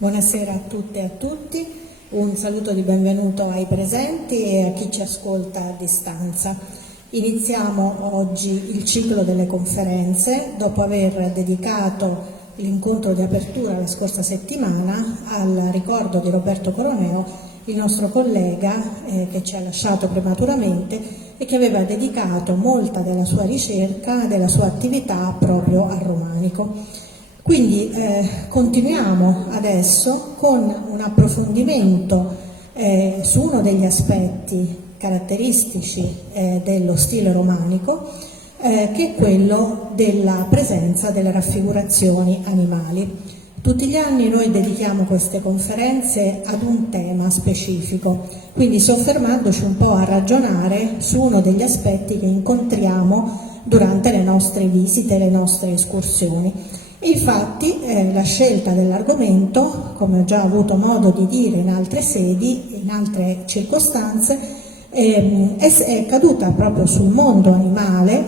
Buonasera a tutte e a tutti, un saluto di benvenuto ai presenti e a chi ci ascolta a distanza. Iniziamo oggi il ciclo delle conferenze dopo aver dedicato l'incontro di apertura la scorsa settimana al ricordo di Roberto Coroneo, il nostro collega che ci ha lasciato prematuramente e che aveva dedicato molta della sua ricerca e della sua attività proprio al romanico. Quindi continuiamo adesso con un approfondimento su uno degli aspetti caratteristici dello stile romanico, che è quello della presenza delle raffigurazioni animali. Tutti gli anni noi dedichiamo queste conferenze ad un tema specifico, quindi soffermandoci un po' a ragionare su uno degli aspetti che incontriamo durante le nostre visite, le nostre escursioni. E infatti la scelta dell'argomento, come ho già avuto modo di dire in altre sedi, in altre circostanze, è caduta proprio sul mondo animale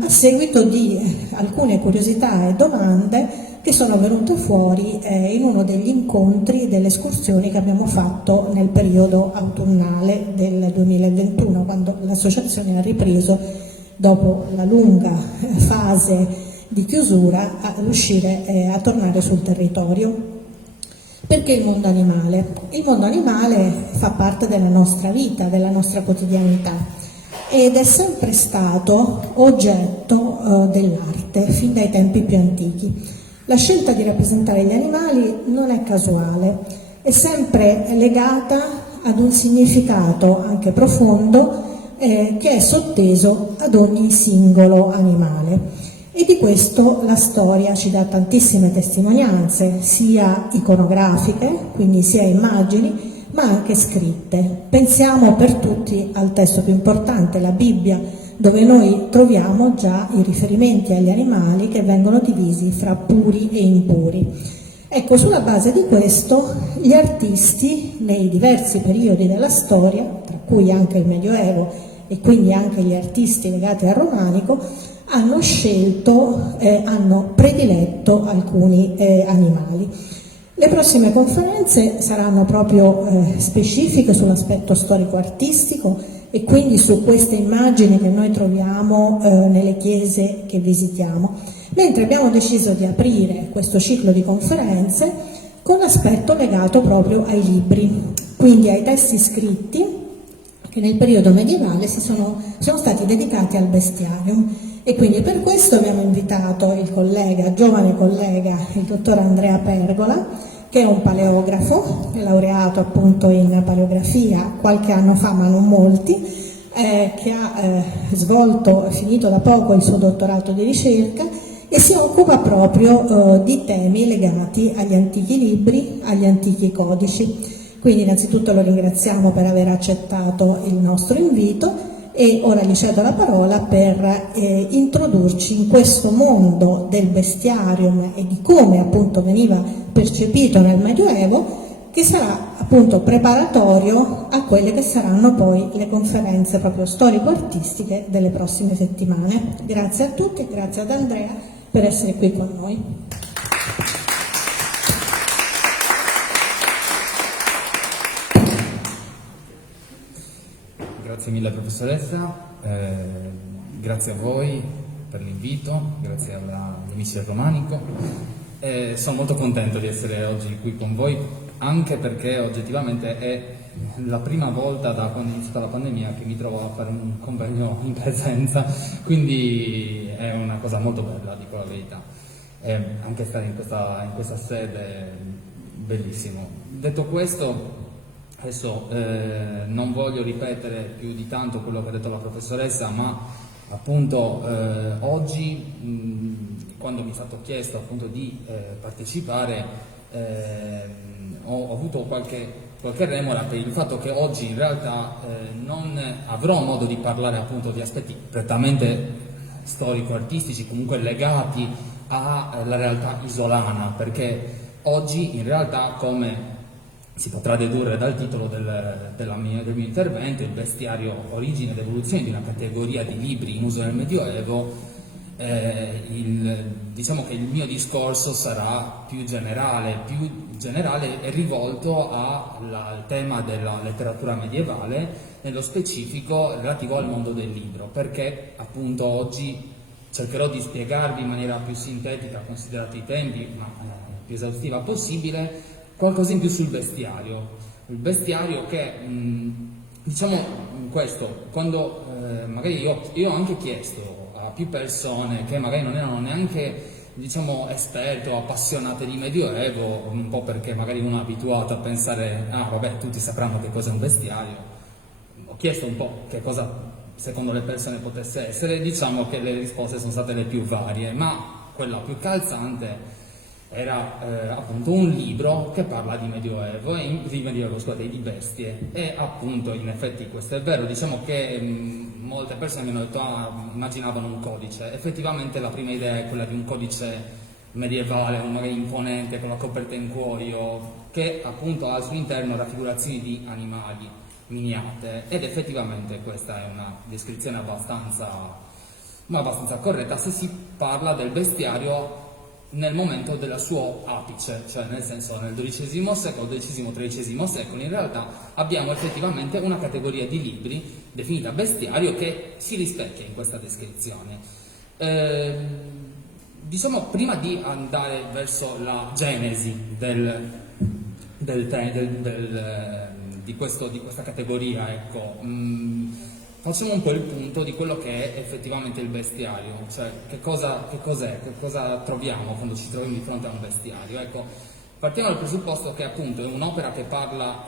a seguito di alcune curiosità e domande che sono venute fuori in uno degli incontri delle escursioni che abbiamo fatto nel periodo autunnale del 2021, quando l'associazione ha ripreso dopo la lunga fase di chiusura a riuscire a tornare sul territorio. Perché il mondo animale? Il mondo animale fa parte della nostra vita, della nostra quotidianità ed è sempre stato oggetto dell'arte fin dai tempi più antichi. La scelta di rappresentare gli animali non è casuale, è sempre legata ad un significato anche profondo che è sotteso ad ogni singolo animale. E di questo la storia ci dà tantissime testimonianze, sia iconografiche, quindi sia immagini, ma anche scritte. Pensiamo per tutti al testo più importante, la Bibbia, dove noi troviamo già i riferimenti agli animali che vengono divisi fra puri e impuri. Ecco, sulla base di questo, gli artisti nei diversi periodi della storia, tra cui anche il Medioevo e quindi anche gli artisti legati al romanico, hanno scelto, hanno prediletto alcuni animali. Le prossime conferenze saranno proprio specifiche sull'aspetto storico-artistico e quindi su queste immagini che noi troviamo nelle chiese che visitiamo, mentre abbiamo deciso di aprire questo ciclo di conferenze con l'aspetto legato proprio ai libri, quindi ai testi scritti che nel periodo medievale sono stati dedicati al bestiarium. E quindi per questo abbiamo invitato il giovane collega, il dottor Andrea Pergola, che è un paleografo, è laureato appunto in paleografia qualche anno fa, ma non molti, che ha finito da poco il suo dottorato di ricerca e si occupa proprio di temi legati agli antichi libri, agli antichi codici. Quindi innanzitutto lo ringraziamo per aver accettato il nostro invito. E ora gli cedo la parola per introdurci in questo mondo del bestiarium e di come appunto veniva percepito nel Medioevo, che sarà appunto preparatorio a quelle che saranno poi le conferenze proprio storico-artistiche delle prossime settimane. Grazie a tutti e grazie ad Andrea per essere qui con noi. Grazie mille professoressa, grazie a voi per l'invito, grazie all'Emissia Romanico. Sono molto contento di essere oggi qui con voi, anche perché oggettivamente è la prima volta da quando è iniziata la pandemia che mi trovo a fare un convegno in presenza, quindi è una cosa molto bella, dico la verità. Anche stare in questa sede è bellissimo. Detto questo, adesso non voglio ripetere più di tanto quello che ha detto la professoressa, ma appunto oggi quando mi è stato chiesto appunto di partecipare ho avuto qualche remora per il fatto che oggi in realtà non avrò modo di parlare appunto di aspetti prettamente storico-artistici, comunque legati alla realtà isolana, perché oggi in realtà, come si potrà dedurre dal titolo del mio intervento, il bestiario origine ed evoluzione di una categoria di libri in uso nel Medioevo, diciamo che il mio discorso sarà più generale e rivolto al tema della letteratura medievale, nello specifico relativo al mondo del libro, perché appunto oggi cercherò di spiegarvi in maniera più sintetica, considerati i tempi, ma più esaustiva possibile, qualcosa in più sul bestiario. Il bestiario che, diciamo questo, quando magari io ho anche chiesto a più persone che magari non erano neanche, diciamo, esperte o appassionate di Medioevo, un po' perché magari uno è abituato a pensare, ah vabbè, tutti sapranno che cos'è un bestiario. Ho chiesto un po' che cosa secondo le persone potesse essere, diciamo che le risposte sono state le più varie, ma quella più calzante era appunto un libro che parla di Medioevo, scusate, di bestie, e appunto in effetti questo è vero. Diciamo che molte persone mi hanno detto, immaginavano un codice. Effettivamente la prima idea è quella di un codice medievale, magari imponente, con la coperta in cuoio, che appunto ha al suo interno raffigurazioni di animali miniate, ed effettivamente questa è una descrizione abbastanza corretta se si parla del bestiario nel momento del suo apice, cioè nel senso nel XII secolo, XIII-XIII secolo. In realtà abbiamo effettivamente una categoria di libri definita bestiario che si rispecchia in questa descrizione. Diciamo, prima di andare verso la genesi di questa categoria, ecco, facciamo un po' il punto di quello che è effettivamente il bestiario, cioè che cosa troviamo quando ci troviamo di fronte a un bestiario. Ecco, partiamo dal presupposto che appunto è un'opera che parla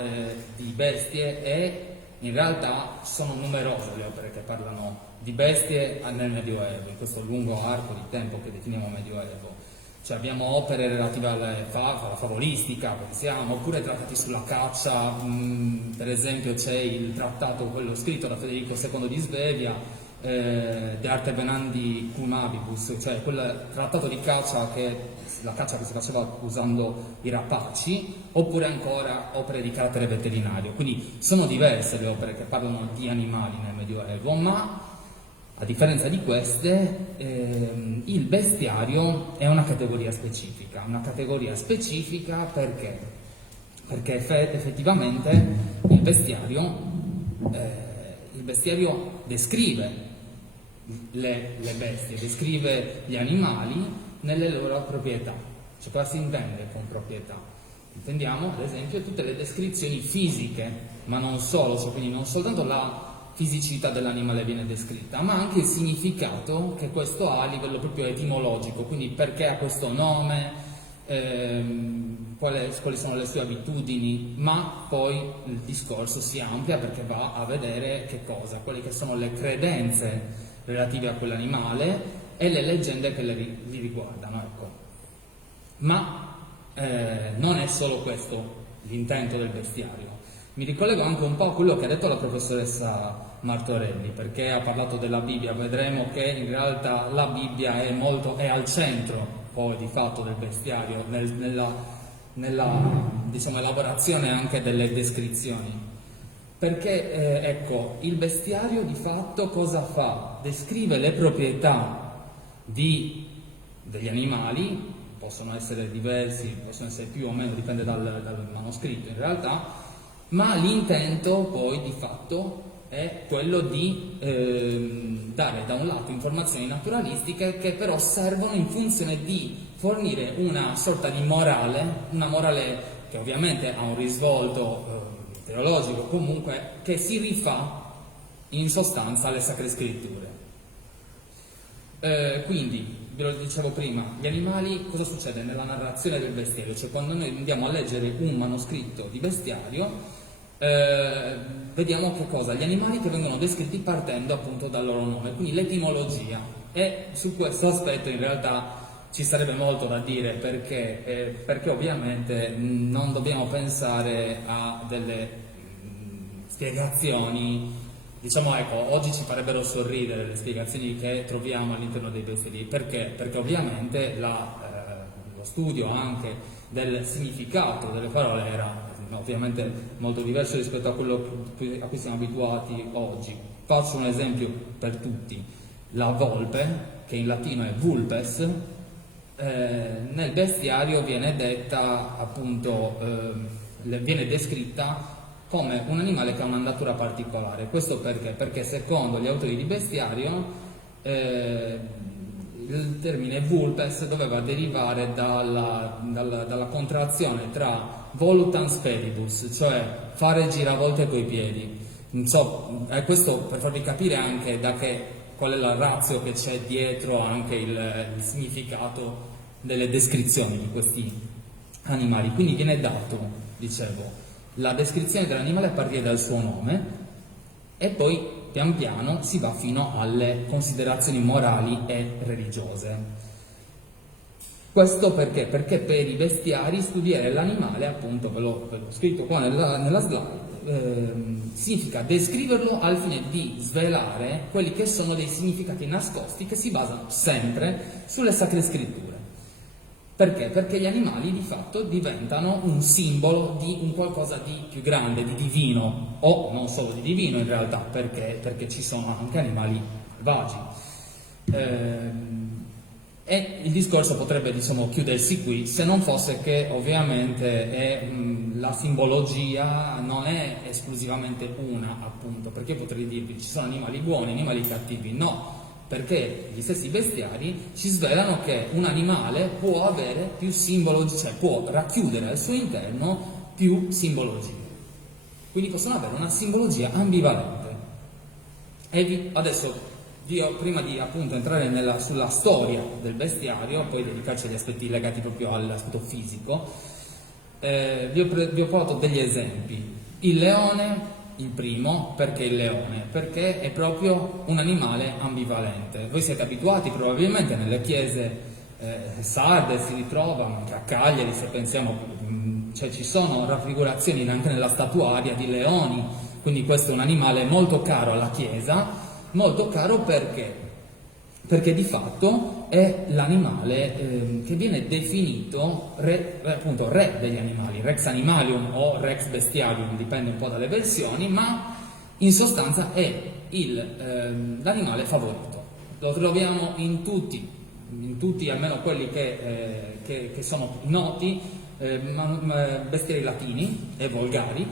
di bestie, e in realtà sono numerose le opere che parlano di bestie nel Medioevo, in questo lungo arco di tempo che definiamo Medioevo. Cioè abbiamo opere relative alla favolistica, pensiamo, oppure trattati sulla caccia, per esempio c'è il trattato, quello scritto da Federico II di Svevia, De Arte Venandi Cum Abibus, cioè quel trattato di caccia, la caccia che si faceva usando i rapaci, oppure ancora opere di carattere veterinario. Quindi sono diverse le opere che parlano di animali nel Medioevo, ma a differenza di queste, il bestiario è una categoria specifica perché? Perché effettivamente il bestiario descrive le bestie, descrive gli animali nelle loro proprietà. Cioè, cosa si intende con proprietà? Intendiamo ad esempio tutte le descrizioni fisiche, ma non solo, cioè, quindi non soltanto la fisicità dell'animale viene descritta, ma anche il significato che questo ha a livello proprio etimologico, quindi perché ha questo nome, quali sono le sue abitudini, ma poi il discorso si amplia perché va a vedere che cosa, quelle che sono le credenze relative a quell'animale e le leggende che li riguardano, ecco. Ma non è solo questo l'intento del bestiario. Mi ricollego anche un po' a quello che ha detto la professoressa Martorelli, perché ha parlato della Bibbia. Vedremo che in realtà la Bibbia è al centro poi di fatto del bestiario, nella diciamo, elaborazione anche delle descrizioni. Perché ecco, il bestiario di fatto cosa fa? Descrive le proprietà degli animali, possono essere diversi, possono essere più o meno, dipende dal manoscritto in realtà, ma l'intento poi di fatto è quello di dare da un lato informazioni naturalistiche che però servono in funzione di fornire una sorta di morale, una morale che ovviamente ha un risvolto teologico, comunque che si rifà in sostanza alle Sacre Scritture. Quindi, ve lo dicevo prima, gli animali, cosa succede nella narrazione del bestiario? Cioè quando noi andiamo a leggere un manoscritto di bestiario, vediamo che cosa? Gli animali che vengono descritti partendo appunto dal loro nome, quindi l'etimologia. E su questo aspetto in realtà ci sarebbe molto da dire, perché ovviamente non dobbiamo pensare a delle spiegazioni, diciamo, ecco, oggi ci farebbero sorridere le spiegazioni che troviamo all'interno dei bestiari. Perché? Perché ovviamente lo studio anche del significato delle parole era ovviamente molto diverso rispetto a quello a cui siamo abituati oggi. Faccio un esempio per tutti. La volpe, che in latino è vulpes, nel bestiario viene detta appunto, viene descritta come un animale che ha una natura particolare. Questo perché? Perché secondo gli autori di bestiario il termine vulpes doveva derivare dalla contrazione tra volutans pedibus, cioè fare giravolte coi piedi. Non so, questo per farvi capire anche qual è la ratio che c'è dietro anche il significato delle descrizioni di questi animali. Quindi viene dato, dicevo, la descrizione dell'animale a partire dal suo nome e poi pian piano si va fino alle considerazioni morali e religiose. Questo perché? Perché per i bestiari studiare l'animale, appunto, ve l'ho scritto qua nella slide, significa descriverlo al fine di svelare quelli che sono dei significati nascosti che si basano sempre sulle sacre scritture. Perché? Perché gli animali di fatto diventano un simbolo di un qualcosa di più grande, di divino, o non solo di divino in realtà, perché ci sono anche animali vagi. E il discorso potrebbe, diciamo, chiudersi qui, se non fosse che ovviamente la simbologia non è esclusivamente una, appunto, perché potrei dirvi ci sono animali buoni, animali cattivi, no. Perché gli stessi bestiari ci svelano che un animale può avere più simbologie, cioè può racchiudere al suo interno più simbologie. Quindi possono avere una simbologia ambivalente. E adesso, prima di appunto entrare sulla storia del bestiario, poi dedicarci agli aspetti legati proprio all'aspetto fisico, vi ho portato degli esempi. Il leone. Il primo, perché il leone? Perché è proprio un animale ambivalente. Voi siete abituati probabilmente nelle chiese sarde, si ritrovano anche a Cagliari, se pensiamo, cioè ci sono raffigurazioni anche nella statuaria di leoni, quindi questo è un animale molto caro alla chiesa, molto caro perché di fatto è l'animale che viene definito appunto re degli animali, rex animalium o rex bestialium, dipende un po' dalle versioni, ma in sostanza è l'animale favorito. Lo troviamo in tutti almeno quelli che sono noti, bestiari latini e volgari,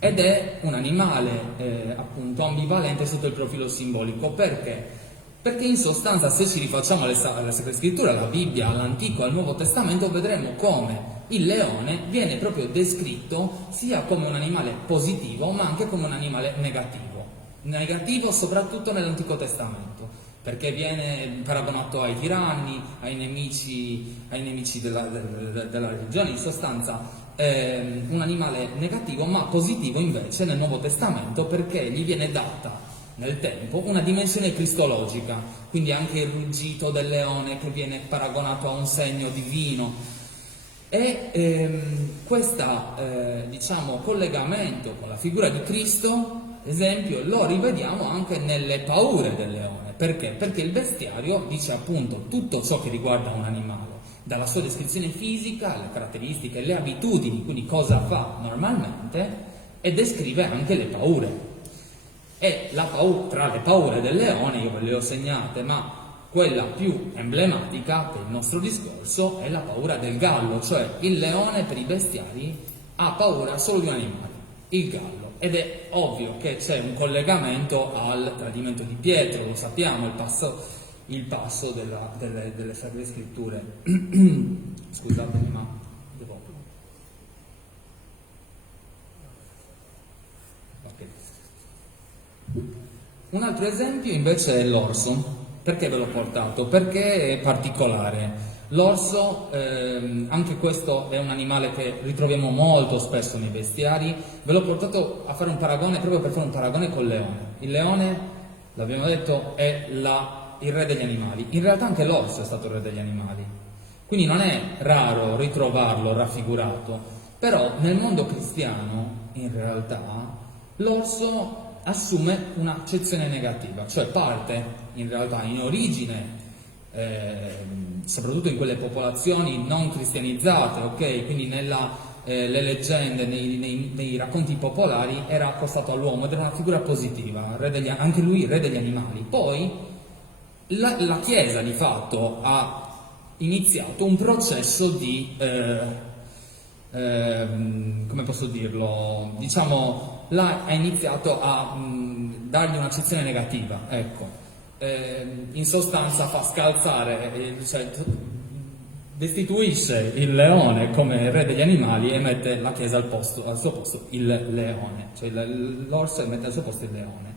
ed è un animale appunto ambivalente sotto il profilo simbolico. Perché? Perché in sostanza, se ci rifacciamo alle Sacre Scritture, alla Bibbia, all'Antico e al Nuovo Testamento, vedremo come il leone viene proprio descritto sia come un animale positivo, ma anche come un animale negativo. Negativo soprattutto nell'Antico Testamento, perché viene paragonato ai tiranni, ai nemici della religione, in sostanza un animale negativo, ma positivo invece nel Nuovo Testamento, perché gli viene data nel tempo una dimensione cristologica, quindi anche il ruggito del leone che viene paragonato a un segno divino. E questo diciamo collegamento con la figura di Cristo, ad esempio, lo rivediamo anche nelle paure del leone. Perché? Perché il bestiario dice appunto tutto ciò che riguarda un animale, dalla sua descrizione fisica, le caratteristiche, le abitudini, quindi cosa fa normalmente, e descrive anche le paure. E tra le paure del leone, io ve le ho segnate, ma quella più emblematica per il nostro discorso è la paura del gallo, cioè il leone per i bestiari ha paura solo di un animale, il gallo, ed è ovvio che c'è un collegamento al tradimento di Pietro, lo sappiamo, il passo delle Sacre Scritture. Scusatemi, ma devo... Un altro esempio invece è l'orso. Perché ve l'ho portato? Perché è particolare. L'orso, anche questo è un animale che ritroviamo molto spesso nei bestiari. Ve l'ho portato a fare un paragone proprio per fare un paragone col leone. Il leone, l'abbiamo detto, è il re degli animali. In realtà anche l'orso è stato il re degli animali. Quindi non è raro ritrovarlo raffigurato. Però nel mondo cristiano, in realtà, l'orso assume un'accezione negativa, cioè parte in realtà in origine, soprattutto in quelle popolazioni non cristianizzate, ok? Quindi nella le leggende, nei racconti popolari, era accostato all'uomo ed era una figura positiva, anche lui re degli animali. Poi la Chiesa di fatto ha iniziato un processo di, come posso dirlo, diciamo, ha iniziato a dargli un'accezione negativa, ecco. In sostanza fa scalzare, cioè, destituisce il leone come re degli animali e mette la Chiesa al suo posto il leone, cioè l'orso, e mette al suo posto il leone.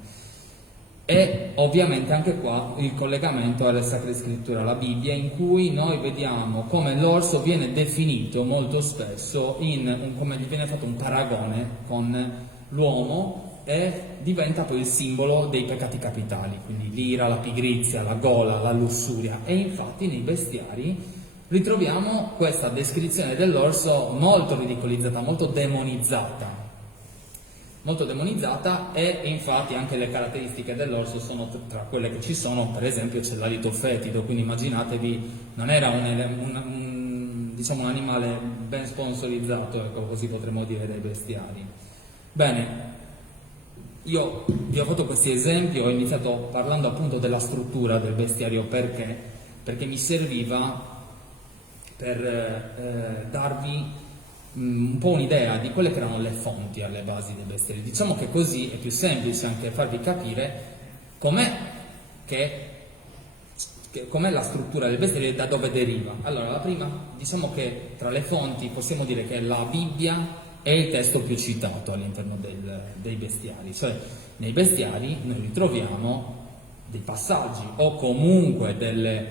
E ovviamente anche qua il collegamento alle Sacre Scritture, alla Bibbia, in cui noi vediamo come l'orso viene definito molto spesso come gli viene fatto un paragone con l'uomo, e diventa poi il simbolo dei peccati capitali, quindi l'ira, la pigrizia, la gola, la lussuria. E infatti nei bestiari ritroviamo questa descrizione dell'orso molto ridicolizzata, molto demonizzata, e infatti anche le caratteristiche dell'orso sono tra quelle che ci sono. Per esempio c'è l'alito fetido, quindi immaginatevi, non era diciamo un animale ben sponsorizzato, ecco, così potremmo dire, dai bestiari. Bene, io vi ho fatto questi esempi, ho iniziato parlando appunto della struttura del bestiario perché mi serviva per darvi un po' un'idea di quelle che erano le fonti alle basi dei bestiari. Diciamo che così è più semplice anche farvi capire com'è la struttura del bestiario e da dove deriva. Allora, la prima, diciamo che tra le fonti possiamo dire che la Bibbia è il testo più citato all'interno dei bestiari, cioè nei bestiari noi ritroviamo dei passaggi o comunque dei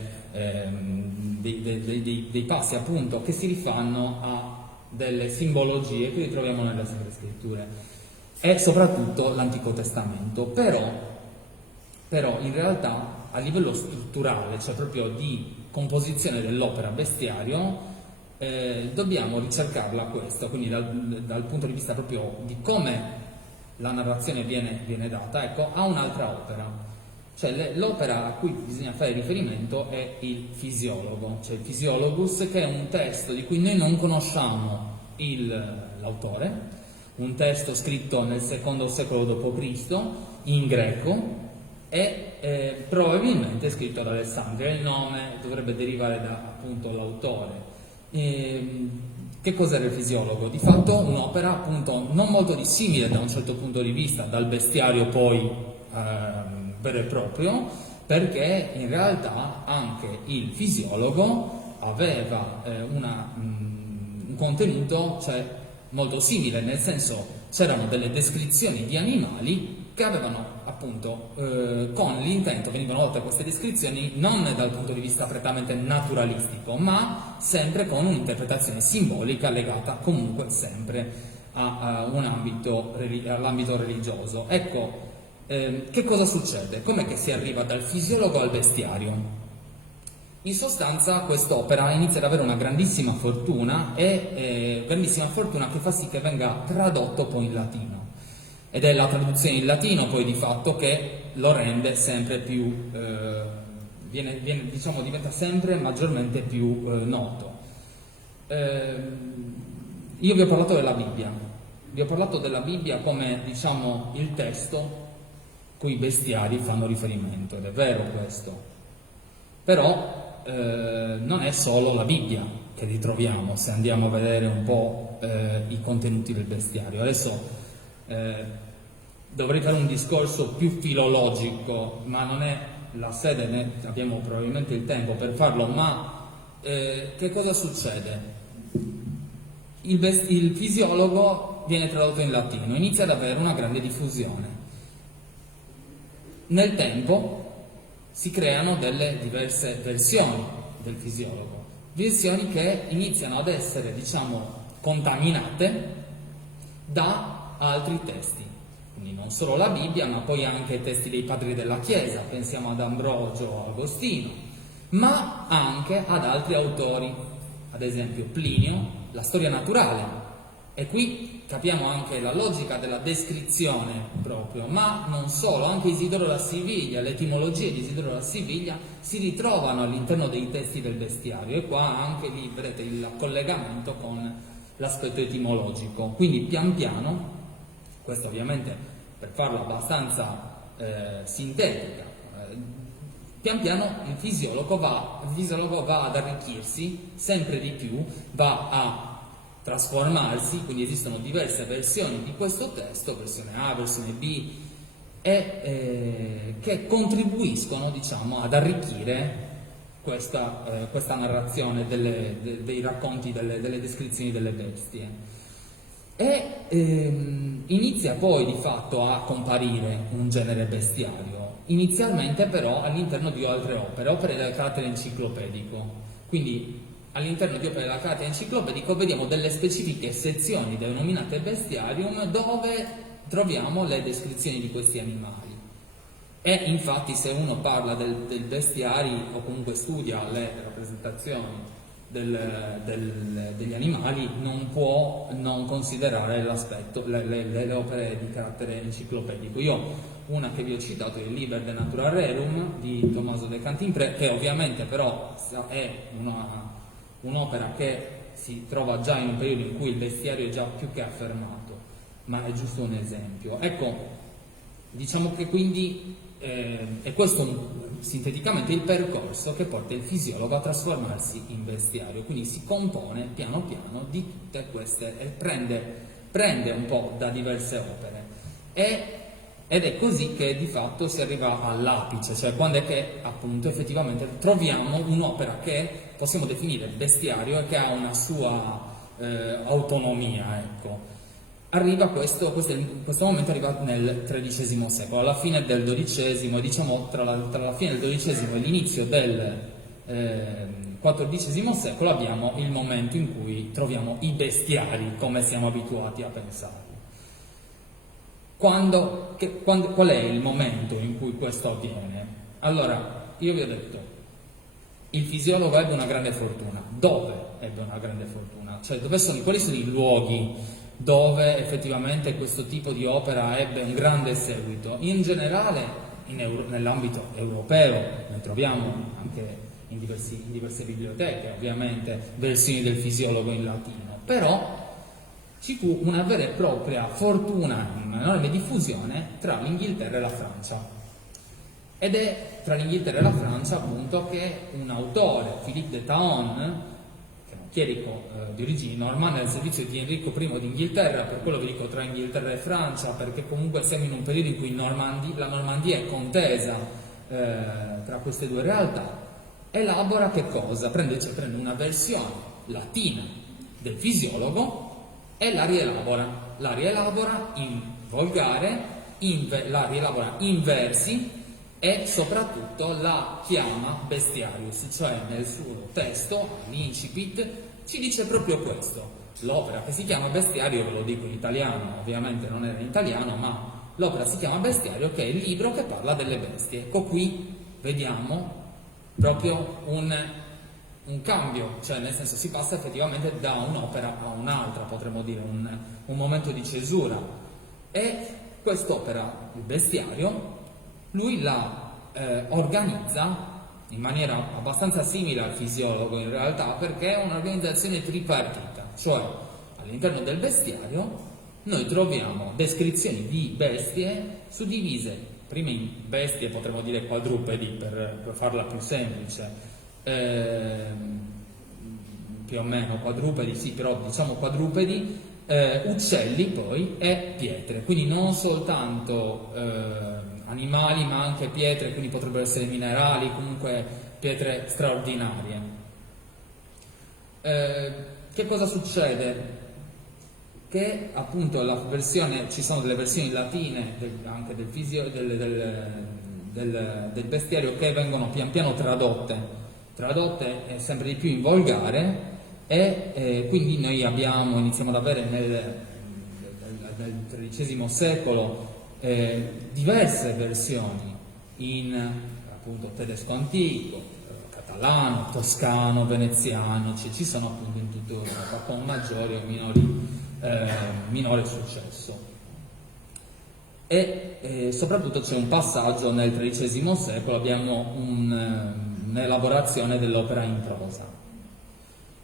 passi appunto che si rifanno a delle simbologie che ritroviamo nelle Sacre Scritture e soprattutto l'Antico Testamento. Però in realtà a livello strutturale, cioè proprio di composizione dell'opera bestiario, dobbiamo ricercarla questa, quindi dal punto di vista proprio di come la narrazione viene data, ecco, a un'altra opera. Cioè l'opera a cui bisogna fare riferimento è il Fisiologo, cioè il Physiologus, che è un testo di cui noi non conosciamo l'autore, un testo scritto nel secondo secolo d.C. in greco e probabilmente scritto ad Alessandria. Il nome dovrebbe derivare da appunto l'autore. Che cos'era il Fisiologo? Di fatto un'opera appunto non molto dissimile da un certo punto di vista dal bestiario poi vero e proprio, perché in realtà anche il Fisiologo aveva un contenuto, cioè, molto simile, nel senso c'erano delle descrizioni di animali che avevano appunto con l'intento, venivano volte queste descrizioni non dal punto di vista prettamente naturalistico, ma sempre con un'interpretazione simbolica legata comunque sempre all'ambito religioso. Ecco, che cosa succede? Com'è che si arriva dal Fisiologo al bestiario? In sostanza quest'opera inizia ad avere una grandissima fortuna che fa sì che venga tradotto poi in latino, ed è la traduzione in latino poi di fatto che lo rende sempre più diventa sempre maggiormente più noto. Io vi ho parlato della Bibbia come, diciamo, il testo cui i bestiari fanno riferimento, ed è vero questo, però non è solo la Bibbia che ritroviamo se andiamo a vedere un po' i contenuti del bestiario. Adesso dovrei fare un discorso più filologico, ma non è la sede, né abbiamo probabilmente il tempo per farlo, ma che cosa succede? Il Fisiologo viene tradotto in latino, inizia ad avere una grande diffusione. Nel tempo si creano delle diverse versioni del Fisiologo, versioni che iniziano ad essere, diciamo, contaminate da altri testi, quindi non solo la Bibbia, ma poi anche i testi dei padri della Chiesa, pensiamo ad Ambrogio o Agostino, ma anche ad altri autori, ad esempio Plinio, la storia naturale. E qui capiamo anche la logica della descrizione proprio, ma non solo, anche Isidoro da Siviglia, le etimologie di Isidoro da Siviglia si ritrovano all'interno dei testi del bestiario, e qua anche lì vedete il collegamento con l'aspetto etimologico. Quindi pian piano, questo ovviamente per farlo abbastanza sintetica, pian piano il fisiologo va ad arricchirsi sempre di più, va a trasformarsi, quindi esistono diverse versioni di questo testo, versione A, versione B, che contribuiscono, diciamo, ad arricchire questa narrazione dei racconti, delle descrizioni delle bestie. Inizia poi di fatto a comparire un genere bestiario, inizialmente però all'interno di altre opere di carattere enciclopedico. Quindi all'interno di opere di carattere enciclopedico vediamo delle specifiche sezioni denominate bestiarium dove troviamo le descrizioni di questi animali. E infatti se uno parla del bestiari o comunque studia le rappresentazioni degli animali non può non considerare l'aspetto, le opere di carattere enciclopedico. Io una che vi ho citato è il Liber de Natura Rerum di Tommaso de Cantimpré, che ovviamente però è un'opera che si trova già in un periodo in cui il bestiario è già più che affermato, ma è giusto un esempio. Ecco, diciamo che quindi è questo sinteticamente il percorso che porta il fisiologo a trasformarsi in bestiario, quindi si compone piano piano di tutte queste e prende un po' da diverse opere ed è così che di fatto si arriva all'apice, cioè quando è che appunto effettivamente troviamo un'opera che possiamo definire bestiario e che ha una sua autonomia, ecco. Questo momento arriva nel XIII secolo, alla fine del XII, diciamo tra la fine del XII e l'inizio del XIV secolo abbiamo il momento in cui troviamo i bestiari come siamo abituati a pensarli. Qual è il momento in cui questo avviene? Allora, io vi ho detto, il fisiologo ebbe una grande fortuna. Dove ebbe una grande fortuna? Cioè, quali sono i luoghi dove effettivamente questo tipo di opera ebbe un grande seguito? In generale nell'ambito europeo, noi troviamo anche in diverse biblioteche ovviamente versioni del fisiologo in latino, però ci fu una vera e propria fortuna, una enorme diffusione tra l'Inghilterra e la Francia. Ed è tra l'Inghilterra e la Francia appunto che un autore, Philippe de Taon, chierico di origini normanne al servizio di Enrico I d'Inghilterra, per quello vi dico tra Inghilterra e Francia, perché comunque siamo in un periodo in cui la Normandia è contesa tra queste due realtà, elabora che cosa? Prende una versione latina del fisiologo e la rielabora in volgare, la rielabora in versi e soprattutto la chiama bestiarius, cioè nel suo testo, l'incipit, ci dice proprio questo. L'opera che si chiama Bestiario, ve lo dico in italiano, ovviamente non era in italiano, ma l'opera si chiama Bestiario, che è il libro che parla delle bestie. Ecco, qui vediamo proprio un cambio, cioè nel senso si passa effettivamente da un'opera a un'altra, potremmo dire un momento di cesura. E quest'opera, il Bestiario, lui la organizza in maniera abbastanza simile al fisiologo in realtà, perché è un'organizzazione tripartita, cioè all'interno del bestiario noi troviamo descrizioni di bestie suddivise prima in bestie, potremmo dire quadrupedi per farla più semplice, più o meno quadrupedi, sì, però diciamo quadrupedi, uccelli poi e pietre, quindi non soltanto animali ma anche pietre, quindi potrebbero essere minerali, comunque pietre straordinarie. Che cosa succede? Che appunto ci sono delle versioni latine anche del bestiario che vengono pian piano tradotte sempre di più in volgare e quindi noi iniziamo ad avere nel XIII secolo diverse versioni in appunto tedesco antico, catalano, toscano, veneziano, ci sono appunto in tutta Europa con maggiore o minore successo. E soprattutto c'è un passaggio nel XIII secolo, abbiamo un'elaborazione dell'opera in prosa.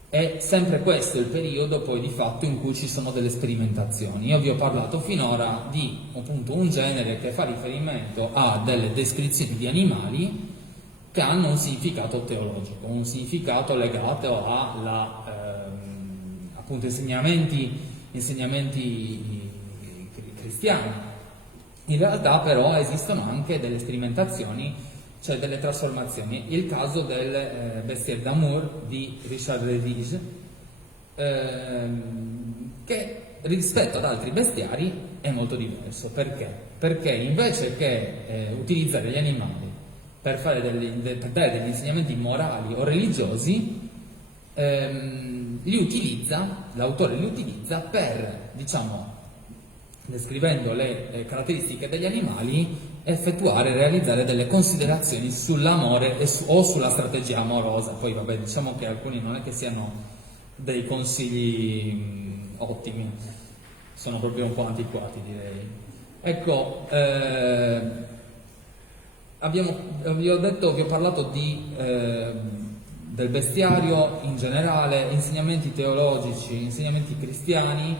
È sempre questo il periodo poi di fatto in cui ci sono delle sperimentazioni. Io vi ho parlato finora di appunto un genere che fa riferimento a delle descrizioni di animali che hanno un significato teologico, un significato legato alla appunto insegnamenti cristiani. In realtà però esistono anche delle sperimentazioni, cioè delle trasformazioni. Il caso del Bestiaire d'amour di Richard Redige, che rispetto ad altri bestiari è molto diverso. Perché? Perché invece che utilizzare gli animali per dare degli insegnamenti morali o religiosi, l'autore li utilizza per, diciamo, descrivendo le caratteristiche degli animali, realizzare delle considerazioni sull'amore o sulla strategia amorosa. Poi vabbè, diciamo che alcuni non è che siano dei consigli ottimi, sono proprio un po' antiquati, direi. Ecco, vi ho parlato del bestiario in generale, insegnamenti teologici, insegnamenti cristiani.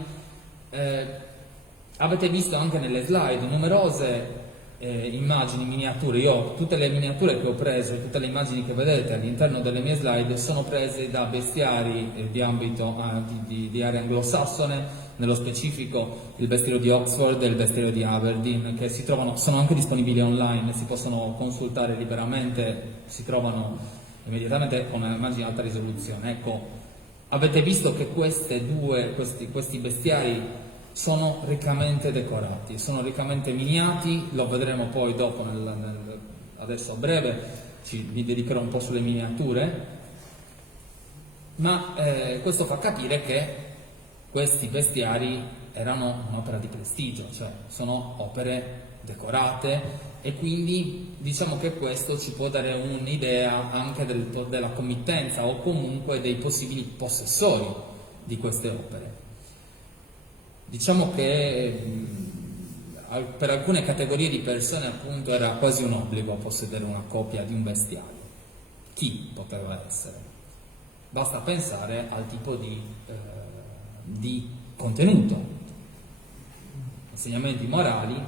Avete visto anche nelle slide numerose immagini, miniature. Io tutte le miniature che ho preso, tutte le immagini che vedete all'interno delle mie slide sono prese da bestiari di ambito di area anglosassone, nello specifico il bestiario di Oxford e il bestiario di Aberdeen, che sono anche disponibili online, si possono consultare liberamente, si trovano immediatamente con immagini di alta risoluzione. Ecco, avete visto che questi bestiari sono riccamente decorati, sono riccamente miniati, lo vedremo poi dopo, adesso a breve vi dedicherò un po' sulle miniature, ma questo fa capire che questi bestiari erano un'opera di prestigio, cioè sono opere decorate, e quindi diciamo che questo ci può dare un'idea anche della committenza o comunque dei possibili possessori di queste opere. Diciamo che per alcune categorie di persone appunto era quasi un obbligo possedere una copia di un bestiario. Chi poteva essere? Basta pensare al tipo di contenuto. Insegnamenti morali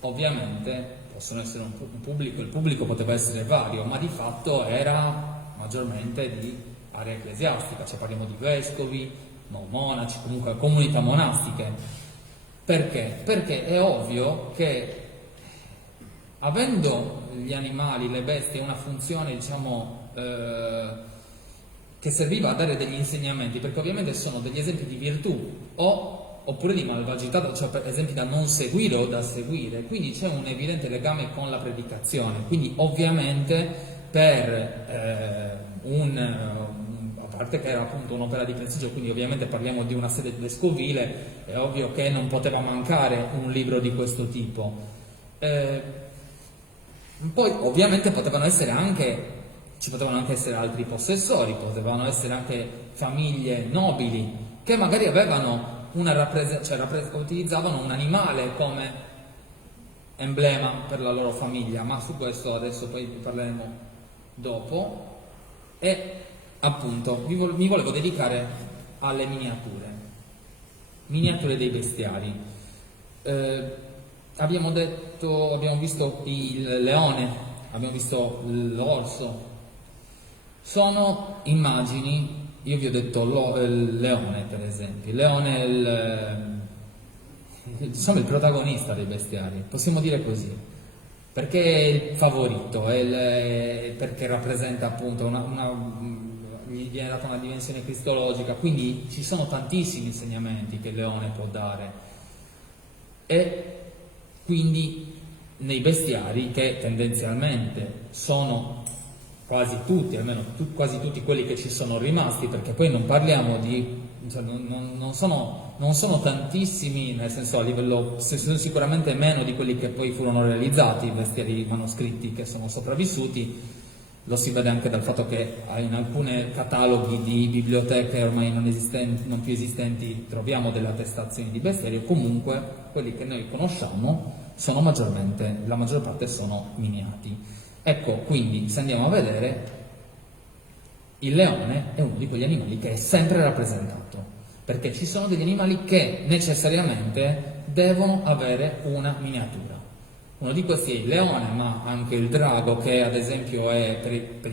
ovviamente possono essere un pubblico, il pubblico poteva essere vario, ma di fatto era maggiormente di area ecclesiastica, cioè parliamo di vescovi, monaci, comunque comunità monastiche. Perché? Perché è ovvio che avendo gli animali, le bestie, una funzione, diciamo, che serviva a dare degli insegnamenti, perché ovviamente sono degli esempi di virtù oppure di malvagità, cioè per esempi da non seguire o da seguire, quindi c'è un evidente legame con la predicazione. Quindi ovviamente per a parte che era appunto un'opera di prestigio, quindi ovviamente parliamo di una sede vescovile, è ovvio che non poteva mancare un libro di questo tipo. Poi ovviamente ci potevano anche essere altri possessori, potevano essere anche famiglie nobili che magari avevano utilizzavano un animale come emblema per la loro famiglia, ma su questo adesso poi parleremo dopo. E appunto mi volevo dedicare alle miniature dei bestiari. Abbiamo visto il leone, abbiamo visto l'orso. Sono immagini. Io vi ho detto il leone, per esempio. Il leone è diciamo il protagonista dei bestiari, possiamo dire così, perché è il favorito, perché rappresenta appunto gli viene data una dimensione cristologica, quindi ci sono tantissimi insegnamenti che il leone può dare. E quindi nei bestiari, che tendenzialmente sono quasi tutti, almeno quasi tutti quelli che ci sono rimasti, perché poi non parliamo cioè non sono tantissimi, nel senso a livello, sono sicuramente meno di quelli che poi furono realizzati, i bestiari manoscritti che sono sopravvissuti. Lo si vede anche dal fatto che in alcuni cataloghi di biblioteche ormai non più esistenti troviamo delle attestazioni di bestiari, o comunque quelli che noi conosciamo sono la maggior parte sono miniati. Ecco, quindi se andiamo a vedere, Il leone è uno di quegli animali che è sempre rappresentato, perché ci sono degli animali che necessariamente devono avere una miniatura. Uno di questi è il leone, ma anche il drago, che ad esempio è per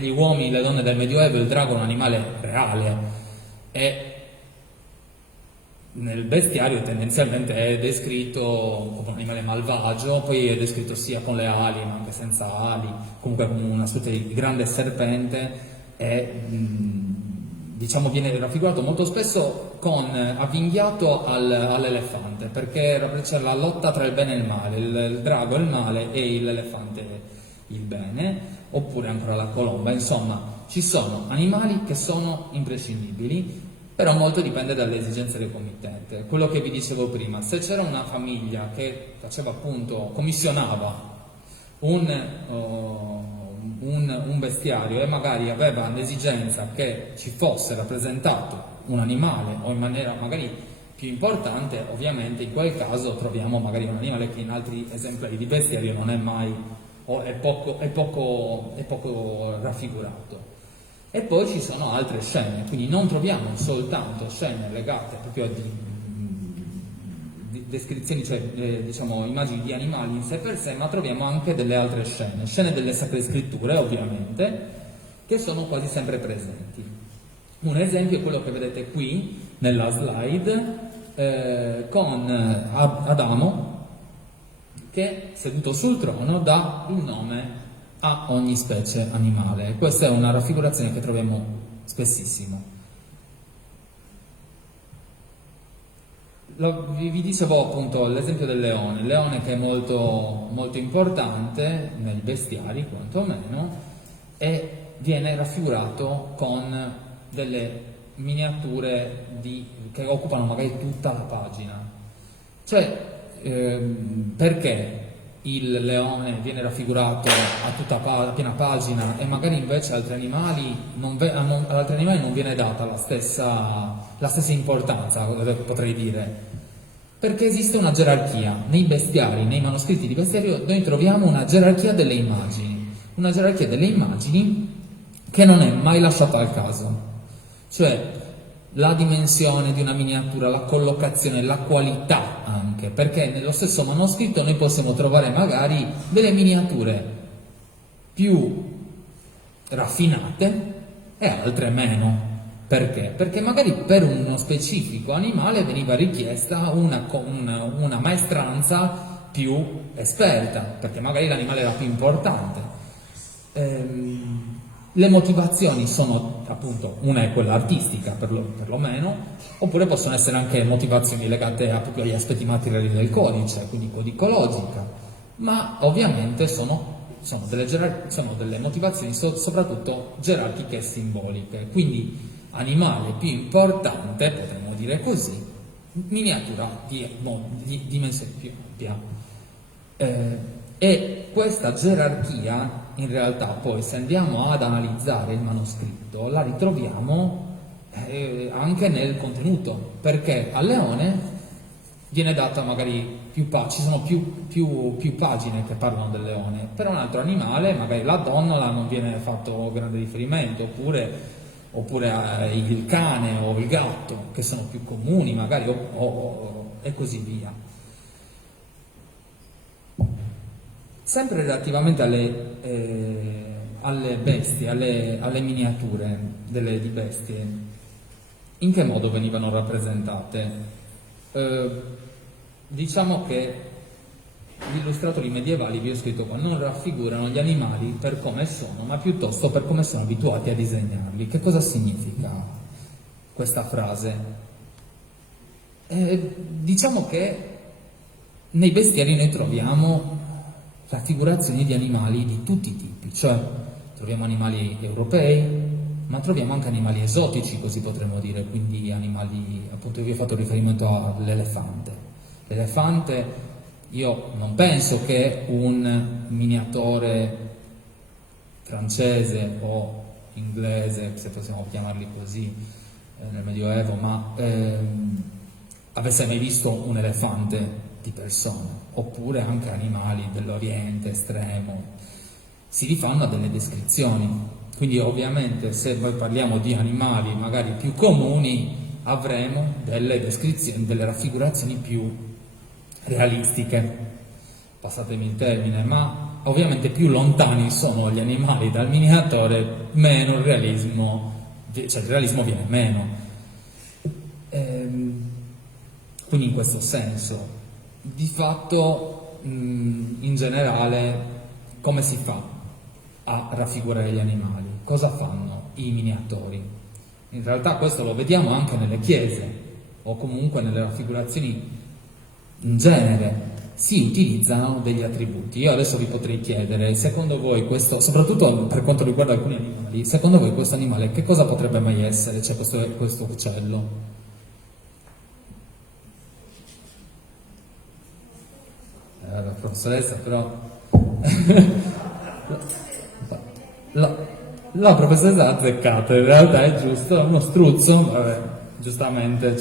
gli uomini e le donne del Medioevo il drago è un animale reale e nel bestiario tendenzialmente è descritto come un animale malvagio, poi è descritto sia con le ali ma anche senza ali, comunque come una specie di grande serpente e diciamo viene raffigurato molto spesso avvinghiato all'elefante, perché c'è la lotta tra il bene e il male, il drago è il male e l'elefante il bene, oppure ancora la colomba. Insomma, ci sono animali che sono imprescindibili, però molto dipende dalle esigenze del committente. Quello che vi dicevo prima, se c'era una famiglia che faceva appunto, commissionava un bestiario e magari aveva l'esigenza che ci fosse rappresentato un animale o in maniera magari più importante, ovviamente in quel caso troviamo magari un animale che in altri esemplari di bestiario non è mai o è poco raffigurato. E poi ci sono altre scene, quindi non troviamo soltanto scene legate proprio a descrizioni, cioè diciamo immagini di animali in sé per sé, ma troviamo anche delle altre scene delle Sacre Scritture ovviamente, che sono quasi sempre presenti. Un esempio è quello che vedete qui nella slide con Adamo che seduto sul trono dà il nome a ogni specie animale. Questa è una raffigurazione che troviamo spessissimo. Vi dicevo appunto l'esempio del leone, il leone che è molto, molto importante nei bestiari quantomeno e viene raffigurato con delle miniature che occupano magari tutta la pagina. Cioè, perché il leone viene raffigurato a piena pagina e magari invece ad altri animali non viene data la stessa importanza, potrei dire, perché esiste una gerarchia nei bestiari, nei manoscritti di bestiario noi troviamo una gerarchia delle immagini che non è mai lasciata al caso, cioè la dimensione di una miniatura, la collocazione, la qualità anche, perché nello stesso manoscritto noi possiamo trovare magari delle miniature più raffinate e altre meno. Perché? Perché magari per uno specifico animale veniva richiesta una maestranza più esperta, perché magari l'animale era più importante. Le motivazioni sono appunto, una è quella artistica perlomeno, oppure possono essere anche motivazioni legate proprio agli aspetti materiali del codice, quindi codicologica, ma ovviamente sono delle motivazioni soprattutto gerarchiche e simboliche, quindi animale più importante, potremmo dire così, miniatura di dimensione più ampia. E questa gerarchia in realtà poi se andiamo ad analizzare il manoscritto la ritroviamo anche nel contenuto, perché al leone viene data magari ci sono più pagine che parlano del leone, per un altro animale magari la donnola non viene fatto grande riferimento, oppure il cane o il gatto che sono più comuni magari e così via. Sempre relativamente alle bestie, alle miniature di bestie, in che modo venivano rappresentate? Diciamo che gli illustratori medievali, vi ho scritto qua, non raffigurano gli animali per come sono, ma piuttosto per come sono abituati a disegnarli. Che cosa significa questa frase? Diciamo che nei bestiari noi troviamo raffigurazioni di animali di tutti i tipi, cioè troviamo animali europei, ma troviamo anche animali esotici, così potremmo dire, quindi animali, appunto io vi ho fatto riferimento all'elefante. L'elefante, io non penso che un miniatore francese o inglese, se possiamo chiamarli così, nel Medioevo, ma avesse mai visto un elefante di persona, oppure anche animali dell'Oriente estremo. Si rifanno a delle descrizioni, Quindi ovviamente se noi parliamo di animali magari più comuni avremo delle descrizioni, delle raffigurazioni più realistiche, passatemi il termine, ma ovviamente più lontani sono gli animali dal miniatore, meno il realismo, cioè il realismo viene meno. Quindi in questo senso, di fatto in generale come si fa a raffigurare gli animali? Cosa fanno i miniatori? In realtà questo lo vediamo anche nelle chiese o comunque nelle raffigurazioni in genere, si utilizzano degli attributi. Io adesso vi potrei chiedere, secondo voi questo, soprattutto per quanto riguarda alcuni animali, secondo voi questo animale che cosa potrebbe mai essere? Cioè questo uccello? La professoressa però... la professoressa ha azzeccato, in realtà è giusto, uno struzzo, vabbè, giustamente...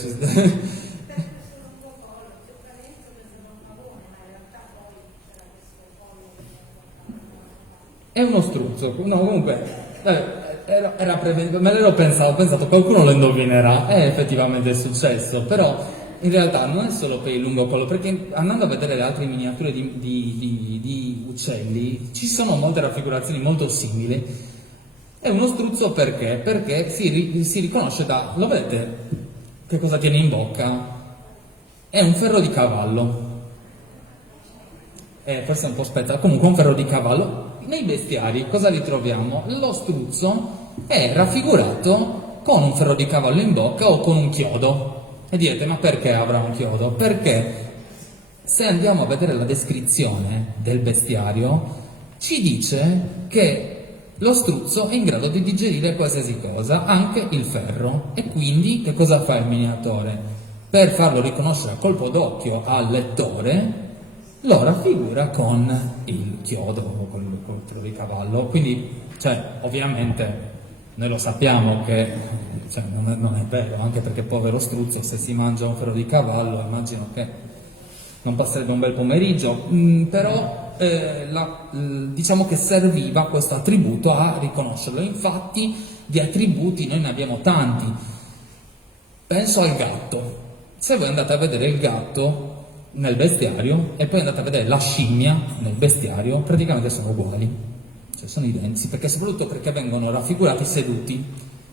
È uno struzzo, no, comunque me l'ero pensato, ho pensato qualcuno lo indovinerà, e effettivamente è successo, però in realtà non è solo per il lungo collo, perché andando a vedere le altre miniature di uccelli ci sono molte raffigurazioni molto simili. È uno struzzo perché? Perché si riconosce da... lo vedete? Che cosa tiene in bocca? È un ferro di cavallo. Forse è un po' spetta, comunque un ferro di cavallo. Nei bestiari cosa ritroviamo? Lo struzzo è raffigurato con un ferro di cavallo in bocca o con un chiodo. E direte, ma perché avrà un chiodo? Perché se andiamo a vedere la descrizione del bestiario, ci dice che lo struzzo è in grado di digerire qualsiasi cosa, anche il ferro. E quindi che cosa fa il miniatore? Per farlo riconoscere a colpo d'occhio al lettore, lo raffigura con il chiodo o col ferro di cavallo. Quindi, cioè, ovviamente noi lo sappiamo che cioè, non è vero, anche perché povero struzzo, se si mangia un ferro di cavallo immagino che non passerebbe un bel pomeriggio, però diciamo che serviva questo attributo a riconoscerlo. Infatti di attributi noi ne abbiamo tanti. Penso al gatto. Se voi andate a vedere il gatto nel bestiario e poi andate a vedere la scimmia nel bestiario, praticamente sono uguali, cioè sono identici, perché soprattutto perché vengono raffigurati seduti,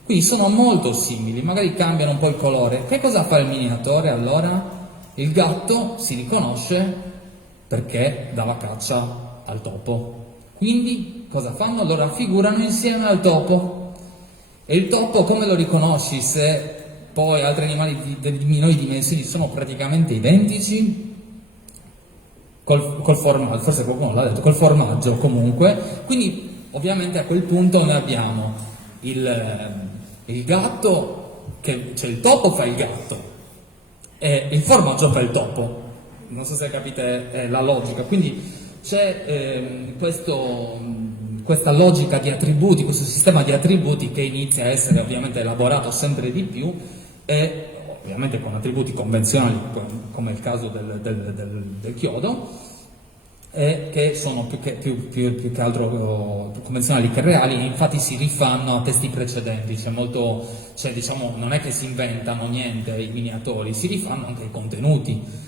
quindi sono molto simili, magari cambiano un po' il colore. Che cosa fa il miniatore allora? Il gatto si riconosce perché dà la caccia al topo, quindi cosa fanno? Lo raffigurano insieme al topo. E il topo come lo riconosci se poi altri animali di minori dimensioni sono praticamente identici? Col formaggio, forse qualcuno l'ha detto, col formaggio comunque. Quindi ovviamente a quel punto noi abbiamo il gatto, cioè il topo fa il gatto e il formaggio fa il topo. Non so se capite la logica. Quindi c'è questa logica di attributi, questo sistema di attributi che inizia a essere ovviamente elaborato sempre di più, e ovviamente con attributi convenzionali come il caso del chiodo, che sono più che altro convenzionali che reali, e infatti si rifanno a testi precedenti. Diciamo, non è che si inventano niente i miniatori, si rifanno anche ai contenuti.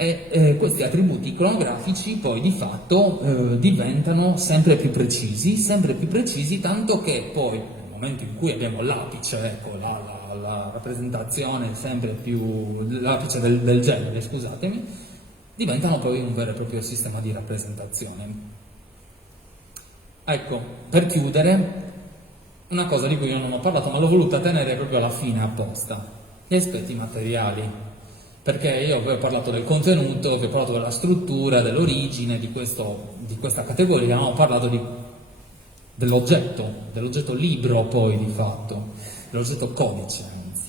E questi attributi iconografici poi di fatto diventano sempre più precisi, tanto che poi nel momento in cui abbiamo l'apice, ecco, la rappresentazione sempre più, l'apice del genere, scusatemi, diventano poi un vero e proprio sistema di rappresentazione. Ecco, per chiudere, una cosa di cui io non ho parlato, ma l'ho voluta tenere proprio alla fine apposta: gli aspetti materiali. Perché io vi ho parlato del contenuto, vi ho parlato della struttura, dell'origine di questa categoria, non ho parlato dell'oggetto libro poi di fatto, dell'oggetto codice anzi.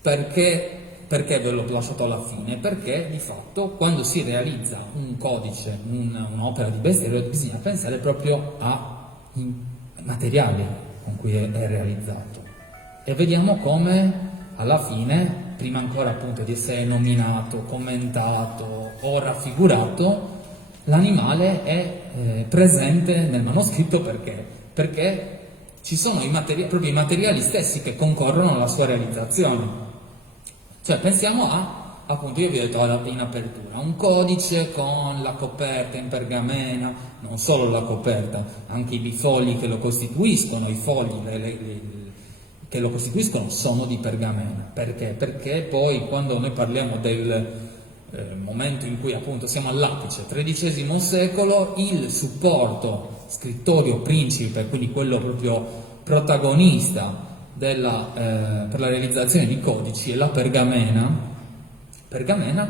Perché ve l'ho lasciato alla fine? Perché di fatto quando si realizza un codice, un'opera di bestiario, bisogna pensare proprio ai materiali con cui è realizzato. E vediamo come alla fine, prima ancora appunto di essere nominato, commentato o raffigurato, l'animale è presente nel manoscritto perché ci sono proprio i materiali stessi che concorrono alla sua realizzazione. Cioè pensiamo appunto, io vi ho detto in apertura, un codice con la coperta in pergamena, non solo la coperta, anche i bifogli che lo costituiscono, i fogli che lo costituiscono sono di pergamena. Perché? Perché poi quando noi parliamo del momento in cui appunto siamo all'apice, XIII secolo, il supporto scrittorio principe, quindi quello proprio protagonista per la realizzazione di codici è la pergamena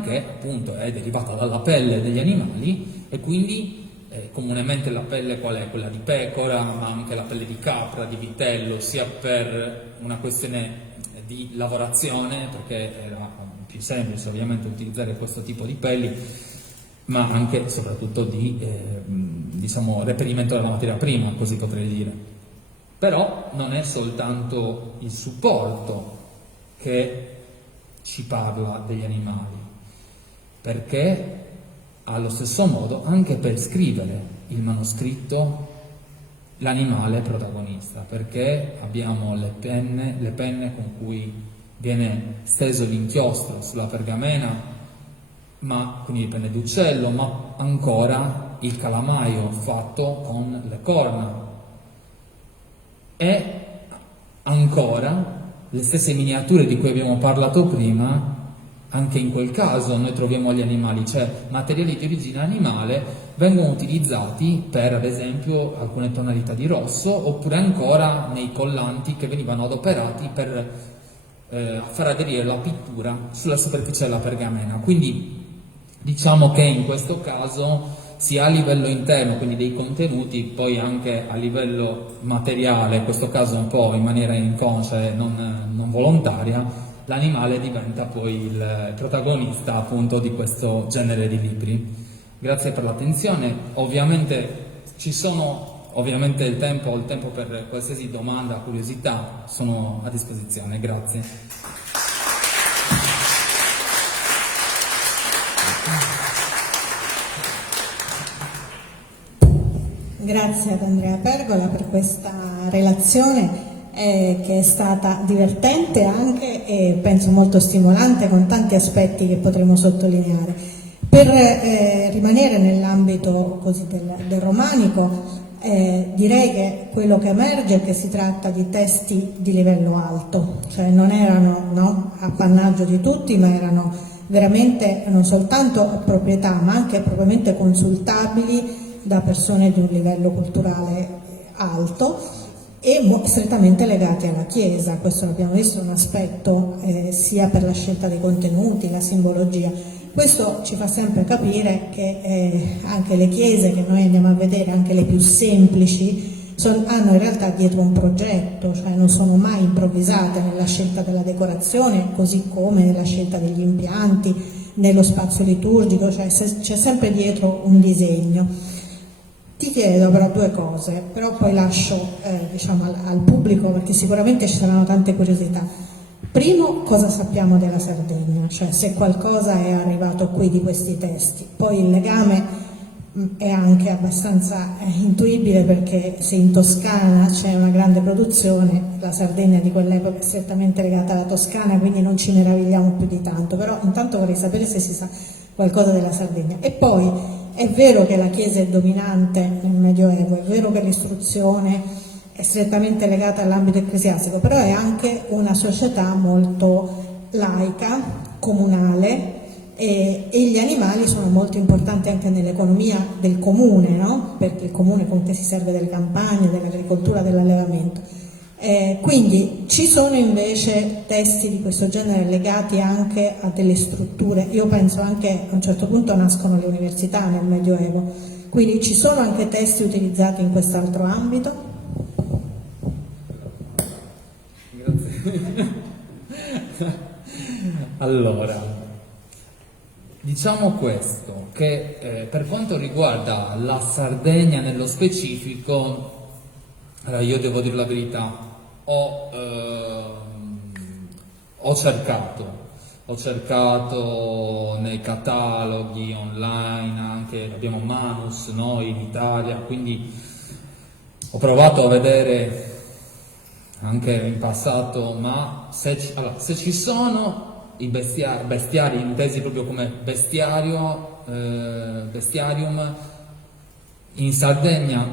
che appunto è derivata dalla pelle degli animali e quindi comunemente la pelle qual è? Quella di pecora, ma anche la pelle di capra, di vitello, sia per una questione di lavorazione, perché era più semplice ovviamente utilizzare questo tipo di pelli, ma anche e soprattutto di diciamo, reperimento della materia prima, così potrei dire. Però non è soltanto il supporto che ci parla degli animali, perché allo stesso modo anche per scrivere il manoscritto l'animale è protagonista, perché abbiamo le penne con cui viene steso l'inchiostro sulla pergamena, ma quindi penne d'uccello, ma ancora il calamaio fatto con le corna. E ancora le stesse miniature di cui abbiamo parlato prima, anche in quel caso noi troviamo gli animali, cioè materiali di origine animale vengono utilizzati per ad esempio alcune tonalità di rosso, oppure ancora nei collanti che venivano adoperati per far aderire la pittura sulla superficie della pergamena. Quindi diciamo che in questo caso sia a livello interno, quindi dei contenuti, poi anche a livello materiale, in questo caso un po' in maniera inconscia e non volontaria, l'animale diventa poi il protagonista appunto di questo genere di libri. Grazie per l'attenzione, ovviamente il tempo per qualsiasi domanda, curiosità, sono a disposizione, grazie. Grazie ad Andrea Pergola per questa relazione che è stata divertente anche e penso molto stimolante, con tanti aspetti che potremo sottolineare. Per rimanere nell'ambito così del romanico, direi che quello che emerge è che si tratta di testi di livello alto, cioè non erano appannaggio di tutti, ma erano veramente non soltanto proprietà, ma anche propriamente consultabili da persone di un livello culturale alto e strettamente legati alla Chiesa. Questo l'abbiamo visto, un aspetto sia per la scelta dei contenuti, la simbologia. Questo ci fa sempre capire che anche le chiese che noi andiamo a vedere, anche le più semplici, hanno in realtà dietro un progetto, cioè non sono mai improvvisate nella scelta della decorazione, così come nella scelta degli impianti, nello spazio liturgico, cioè c'è sempre dietro un disegno. Ti chiedo però due cose, però poi lascio al pubblico perché sicuramente ci saranno tante curiosità. Primo, cosa sappiamo della Sardegna, cioè se qualcosa è arrivato qui di questi testi. Poi il legame è anche abbastanza intuibile, perché se in Toscana c'è una grande produzione, la Sardegna di quell'epoca è strettamente legata alla Toscana, quindi non ci meravigliamo più di tanto, però intanto vorrei sapere se si sa qualcosa della Sardegna. E poi è vero che la Chiesa è dominante nel Medioevo, è vero che l'istruzione è strettamente legata all'ambito ecclesiastico, però è anche una società molto laica, comunale, e gli animali sono molto importanti anche nell'economia del comune, no? Perché il comune comunque si serve delle campagne, dell'agricoltura, dell'allevamento. Quindi ci sono invece testi di questo genere legati anche a delle strutture. Io penso anche a un certo punto nascono le università nel Medioevo, quindi ci sono anche testi utilizzati in quest'altro ambito? Grazie. Allora, diciamo questo, che per quanto riguarda la Sardegna nello specifico, allora io devo dire la verità, ho cercato ho cercato nei cataloghi online, anche abbiamo Manus noi in Italia, quindi ho provato a vedere anche in passato, ma se ci sono i bestiari intesi proprio come bestiarium, in Sardegna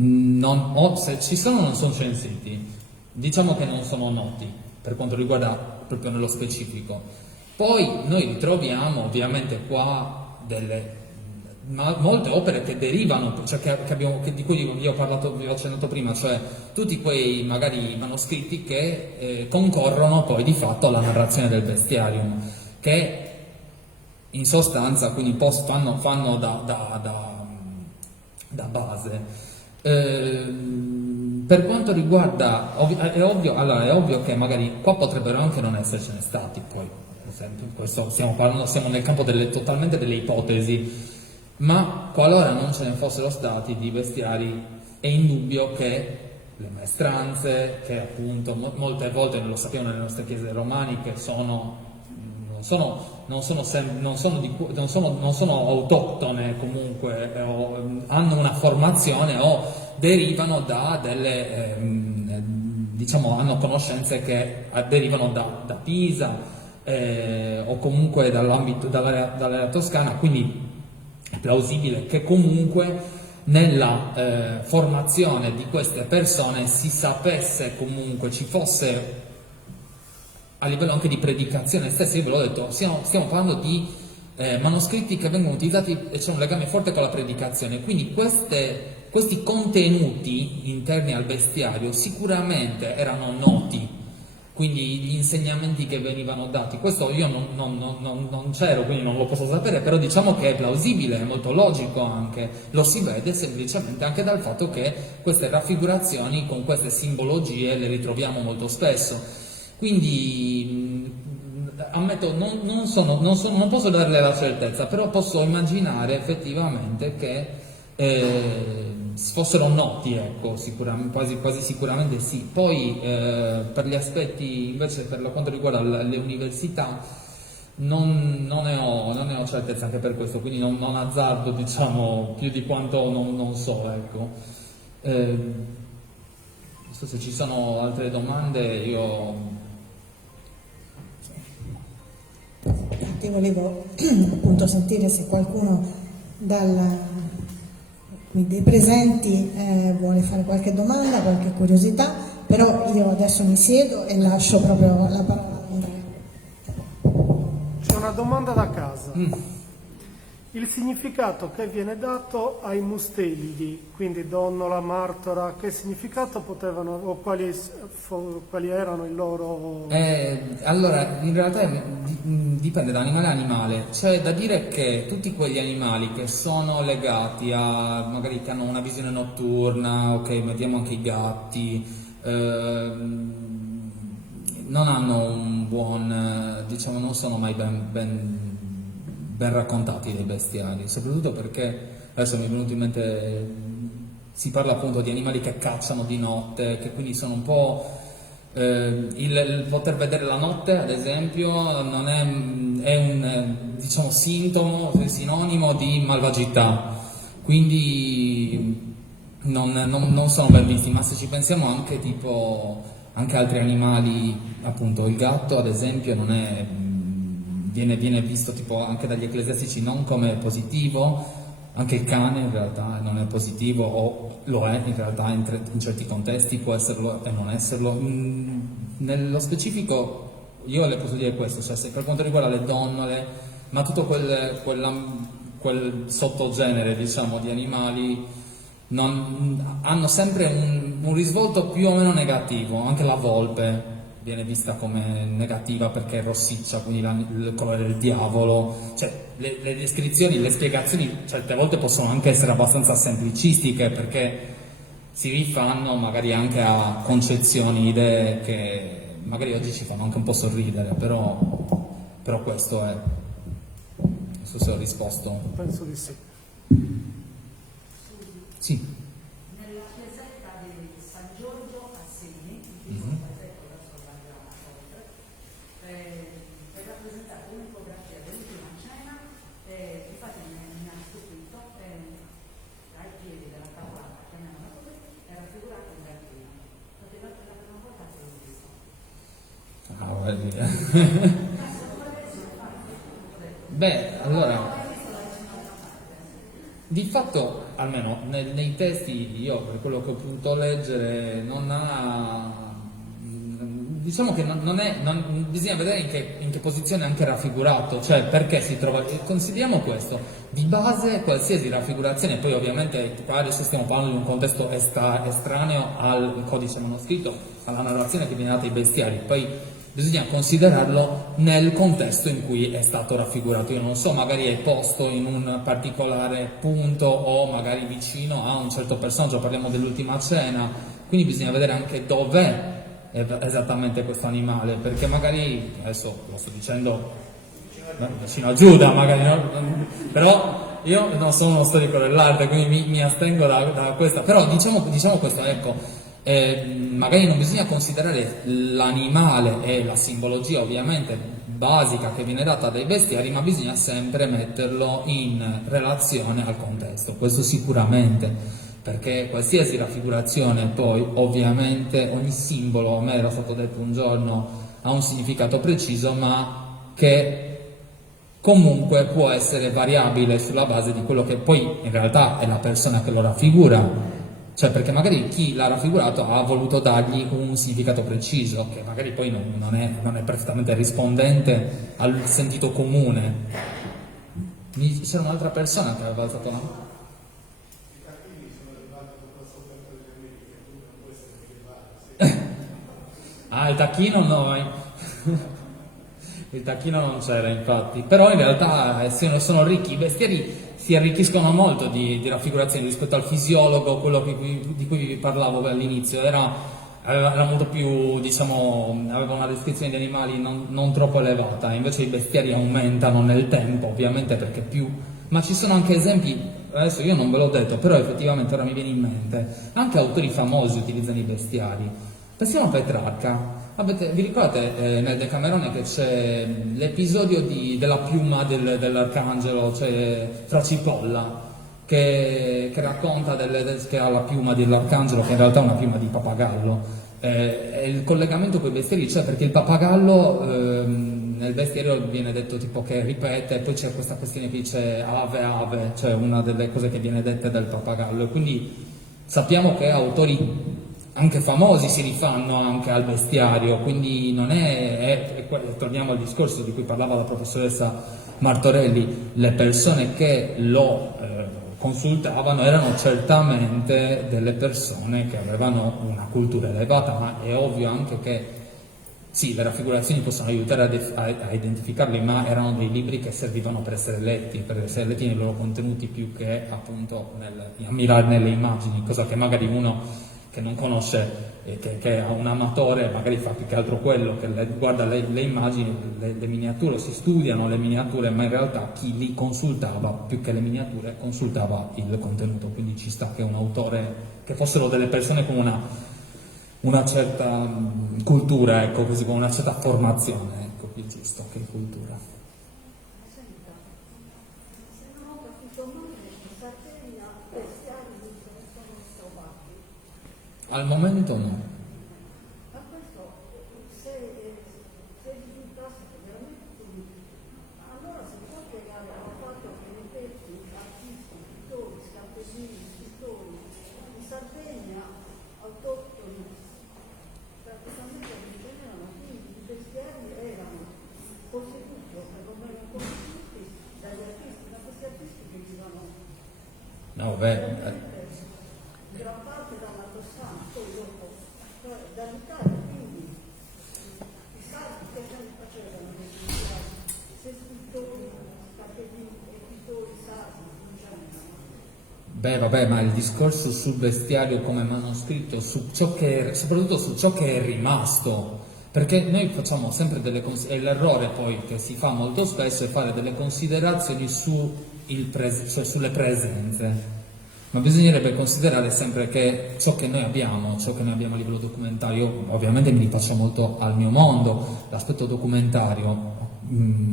o se ci sono non sono censiti, diciamo che non sono noti per quanto riguarda proprio nello specifico. Poi noi ritroviamo ovviamente qua molte opere che derivano, cioè di cui vi ho parlato, vi ho accennato prima, cioè tutti quei magari manoscritti che concorrono poi di fatto alla narrazione del bestiarium, che in sostanza quindi fanno da base. Per quanto riguarda, è ovvio che magari qua potrebbero anche non essercene stati, poi per esempio, questo siamo nel campo totalmente delle ipotesi, ma qualora non ce ne fossero stati di bestiari è indubbio che le maestranze, che appunto molte volte lo sappiamo nelle nostre chiese romaniche, non sono autoctone comunque, hanno una formazione o derivano da delle, diciamo, hanno conoscenze che derivano da Pisa o comunque dall'area toscana, quindi è plausibile che comunque nella formazione di queste persone si sapesse comunque, ci fosse a livello anche di predicazione stessa. Io ve l'ho detto, stiamo parlando di manoscritti che vengono utilizzati e c'è un legame forte con la predicazione, quindi questi contenuti interni al bestiario sicuramente erano noti, quindi gli insegnamenti che venivano dati, questo io non c'ero, quindi non lo posso sapere, però diciamo che è plausibile, è molto logico anche, lo si vede semplicemente anche dal fatto che queste raffigurazioni con queste simbologie le ritroviamo molto spesso. Quindi ammetto, non posso darle la certezza, però posso immaginare effettivamente che fossero noti, ecco, quasi sicuramente sì. Poi per gli aspetti invece, per quanto riguarda le università, non ne ho certezza anche per questo, quindi non azzardo, diciamo, più di quanto non so, ecco. Non so se ci sono altre domande, io... Ti volevo appunto sentire se qualcuno dei presenti vuole fare qualche domanda, qualche curiosità, però io adesso mi siedo e lascio proprio la parola a Andrea. C'è una domanda da casa. Il significato che viene dato ai mustelidi, quindi donnola, martora, che significato potevano o quali erano i loro... Allora, in realtà dipende da animale a animale. C'è da dire che tutti quegli animali che sono legati a, magari che hanno una visione notturna, ok, mettiamo anche i gatti, non hanno un buon, diciamo, non sono mai ben raccontati dei bestiari, soprattutto perché adesso mi è venuto in mente, si parla appunto di animali che cacciano di notte, che quindi sono un po' il poter vedere la notte, ad esempio, non è un diciamo sinonimo di malvagità, quindi non sono ben visti. Ma se ci pensiamo anche anche altri animali, appunto il gatto ad esempio non è viene visto tipo anche dagli ecclesiastici non come positivo, anche il cane in realtà non è positivo, o lo è in realtà in certi contesti, può esserlo e non esserlo. Nello specifico io le posso dire questo, cioè se per quanto riguarda le donnole, ma tutto quel sottogenere, diciamo, di animali hanno sempre un risvolto più o meno negativo. Anche la volpe viene vista come negativa perché è rossiccia, quindi il colore del diavolo. Cioè, le descrizioni, le spiegazioni certe volte possono anche essere abbastanza semplicistiche, perché si rifanno magari anche a concezioni, idee che magari oggi ci fanno anche un po' sorridere, però questo è. Non so se ho risposto. Penso di sì. Sì. Nella chiesetta di San Giorgio a Seni, il piccolo casetto verso la Grana, è rappresentato Beh, allora, di fatto, almeno nei testi, io per quello che ho potuto leggere, non ha... Diciamo che bisogna vedere in che posizione è anche raffigurato, cioè perché si trova. Consideriamo questo: di base qualsiasi raffigurazione, poi ovviamente adesso stiamo parlando di un contesto estraneo al codice manoscritto, alla narrazione che viene data ai bestiari, poi bisogna considerarlo nel contesto in cui è stato raffigurato. Io non so, magari è posto in un particolare punto o magari vicino a un certo personaggio, parliamo dell'ultima cena, quindi bisogna vedere anche dov'è esattamente questo animale, perché magari, adesso lo sto dicendo vicino a Giuda magari, no? Però io non sono uno storico dell'arte, quindi mi astengo da questa, però diciamo questo, ecco, magari non bisogna considerare l'animale e la simbologia ovviamente basica che viene data dai bestiari, ma bisogna sempre metterlo in relazione al contesto, questo sicuramente. Perché qualsiasi raffigurazione poi, ovviamente, ogni simbolo, a me era stato detto un giorno, ha un significato preciso, ma che comunque può essere variabile sulla base di quello che poi in realtà è la persona che lo raffigura. Cioè, perché magari chi l'ha raffigurato ha voluto dargli un significato preciso, che magari poi non è perfettamente rispondente al sentito comune. C'era un'altra persona che aveva alzato la mano. Ah, il tacchino no, il tacchino non c'era infatti, però in realtà sono ricchi, i bestiari si arricchiscono molto di raffigurazioni rispetto al fisiologo, quello di cui vi parlavo all'inizio, era molto più, diciamo, aveva una descrizione di animali non troppo elevata, invece i bestiari aumentano nel tempo, ovviamente perché più... Ma ci sono anche esempi, adesso io non ve l'ho detto, però effettivamente ora mi viene in mente, anche autori famosi utilizzano i bestiari. Pensiamo a Petrarca. Vi ricordate nel Decamerone che c'è l'episodio della piuma dell'arcangelo, cioè Fra Cipolla, che racconta che ha la piuma dell'arcangelo, che in realtà è una piuma di pappagallo. E il collegamento con i bestiari c'è, perché il pappagallo nel bestiario viene detto tipo che ripete, e poi c'è questa questione che dice ave ave, cioè una delle cose che viene dette dal pappagallo, e quindi sappiamo che autori anche famosi si rifanno anche al bestiario, quindi non torniamo al discorso di cui parlava la professoressa Martorelli, le persone che lo consultavano erano certamente delle persone che avevano una cultura elevata, ma è ovvio anche che sì, le raffigurazioni possono aiutare a identificarli, ma erano dei libri che servivano per essere letti nei loro contenuti, più che appunto ammirarne le immagini, cosa che magari uno che non conosce, che è un amatore, magari fa più che altro quello, che guarda le immagini, le miniature, si studiano le miniature, ma in realtà chi li consultava, più che le miniature, consultava il contenuto, quindi ci sta che un autore, che fossero delle persone con una certa cultura, ecco, così, con una certa formazione, ecco, più giusto che cultura. Senta, se non ho capito male, in Sardegna bestiari non se ne sono trovati. Al momento no. Ma questo, se risultasse veramente così, allora si può spiegare al fatto che nei testi, artisti, pittori, scappellini, scrittori in Sardegna autoctoni praticamente non c'erano, quindi i bestiari erano posseduti o perlomeno conosciuti dagli artisti, ma questi artisti che vivono No, beh, gran parte dalla Toscana, poi dopo dall'Italia, quindi i sardi che ne facevano questi bestiari, se scrittori, scappellini e pittori sardi non c'erano. beh, vabbè, ma il discorso sul bestiario come manoscritto, soprattutto su ciò che è rimasto, perché noi facciamo sempre e l'errore poi che si fa molto spesso è fare delle considerazioni cioè sulle presenze, ma bisognerebbe considerare sempre che ciò che noi abbiamo a livello documentario, ovviamente mi rifaccio molto al mio mondo, l'aspetto documentario,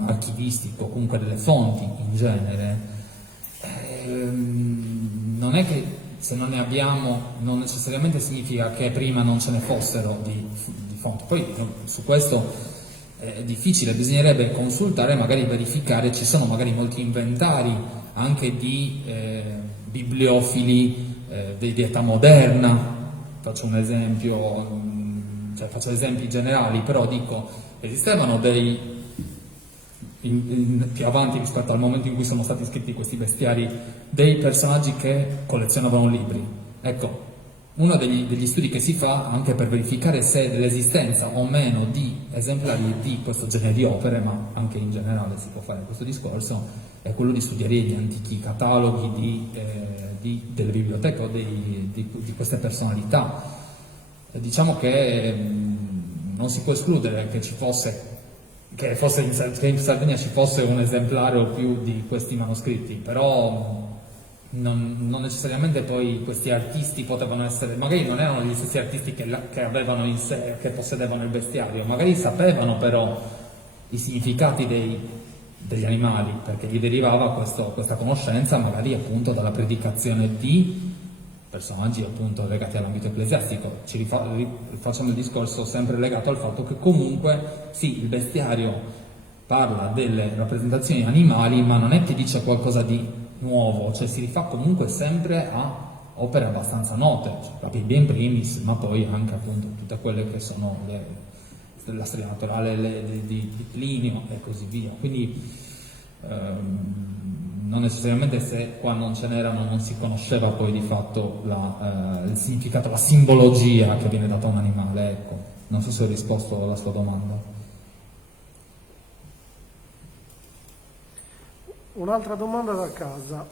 archivistico, comunque delle fonti in genere, non è che se non ne abbiamo non necessariamente significa che prima non ce ne fossero di fonti. Poi su questo è difficile, bisognerebbe consultare, magari verificare, ci sono magari molti inventari anche di bibliofili di età moderna, faccio un esempio, cioè faccio esempi generali, però dico, esistevano più avanti rispetto al momento in cui sono stati scritti questi bestiari, dei personaggi che collezionavano libri. Ecco, uno degli studi che si fa anche per verificare se l'esistenza o meno di esemplari di questo genere di opere, ma anche in generale si può fare questo discorso, è quello di studiare gli antichi cataloghi delle biblioteche o di queste personalità. Diciamo che non si può escludere che in Sardegna ci fosse un esemplare o più di questi manoscritti, però non necessariamente poi questi artisti potevano essere, magari non erano gli stessi artisti che avevano in sé, che possedevano il bestiario, magari sapevano però i significati degli animali, perché gli derivava questa conoscenza magari appunto dalla predicazione di personaggi appunto legati all'ambito ecclesiastico. Facciamo il discorso sempre legato al fatto che comunque sì, il bestiario parla delle rappresentazioni animali, ma non è che dice qualcosa di nuovo, cioè si rifà comunque sempre a opere abbastanza note, cioè la Bibbia in primis, ma poi anche appunto tutte quelle che sono la storia naturale di Plinio e così via. Quindi non necessariamente, se qua non ce n'erano non si conosceva poi di fatto il significato, la simbologia che viene data a un animale. Ecco, non so se ho risposto alla sua domanda. Un'altra domanda da casa,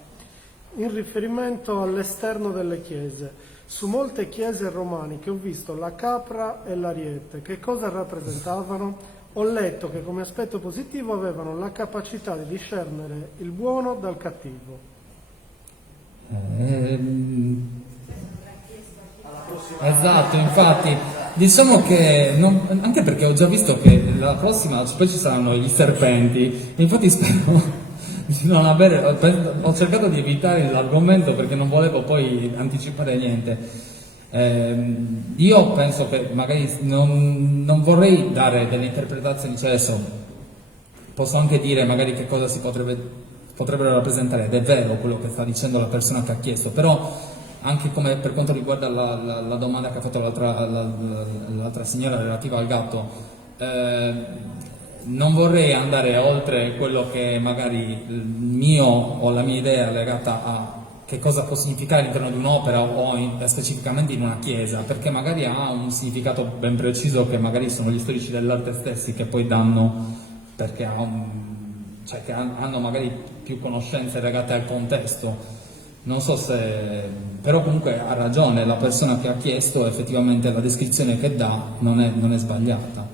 in riferimento all'esterno delle chiese. Su molte chiese romaniche ho visto la capra e l'ariete. Che cosa rappresentavano? Ho letto che come aspetto positivo avevano la capacità di discernere il buono dal cattivo. Esatto, infatti, diciamo che anche perché ho già visto che la prossima poi ci saranno gli serpenti, infatti spero di non avere, ho cercato di evitare l'argomento perché non volevo poi anticipare niente. Io penso che magari non vorrei dare delle interpretazioni, cioè adesso posso anche dire magari che cosa si potrebbero rappresentare, ed è vero quello che sta dicendo la persona che ha chiesto, però anche come per quanto riguarda la domanda che ha fatto l'altra signora relativa al gatto, non vorrei andare oltre quello che magari il mio o la mia idea legata a che cosa può significare all'interno di un'opera o specificamente in una chiesa, perché magari ha un significato ben preciso che magari sono gli storici dell'arte stessi che poi danno, perché che hanno magari più conoscenze legate al contesto. Non so se, però comunque ha ragione la persona che ha chiesto, effettivamente la descrizione che dà non è sbagliata.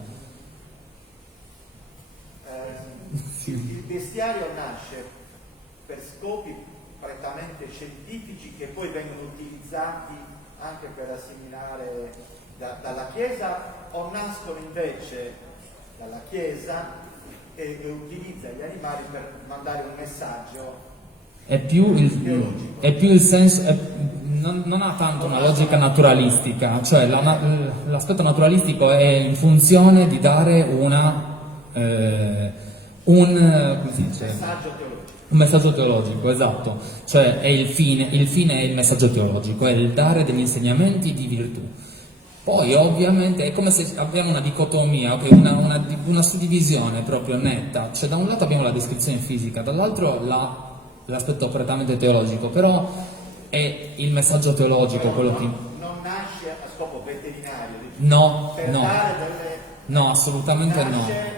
Il bestiario nasce per scopi prettamente scientifici che poi vengono utilizzati anche per assimilare dalla Chiesa, o nascono invece dalla Chiesa e utilizza gli animali per mandare un messaggio? È più il senso, non ha tanto una logica naturalistica, cioè l'aspetto naturalistico è in funzione di dare come si dice? Un messaggio teologico, esatto, cioè è il fine è il messaggio teologico, è il dare degli insegnamenti di virtù. Poi ovviamente è come se abbiamo una dicotomia, okay, una suddivisione proprio netta, cioè da un lato abbiamo la descrizione fisica, dall'altro l'aspetto prettamente teologico, però è il messaggio teologico quello che... Non nasce a scopo veterinario? No, per no, dare no, assolutamente no.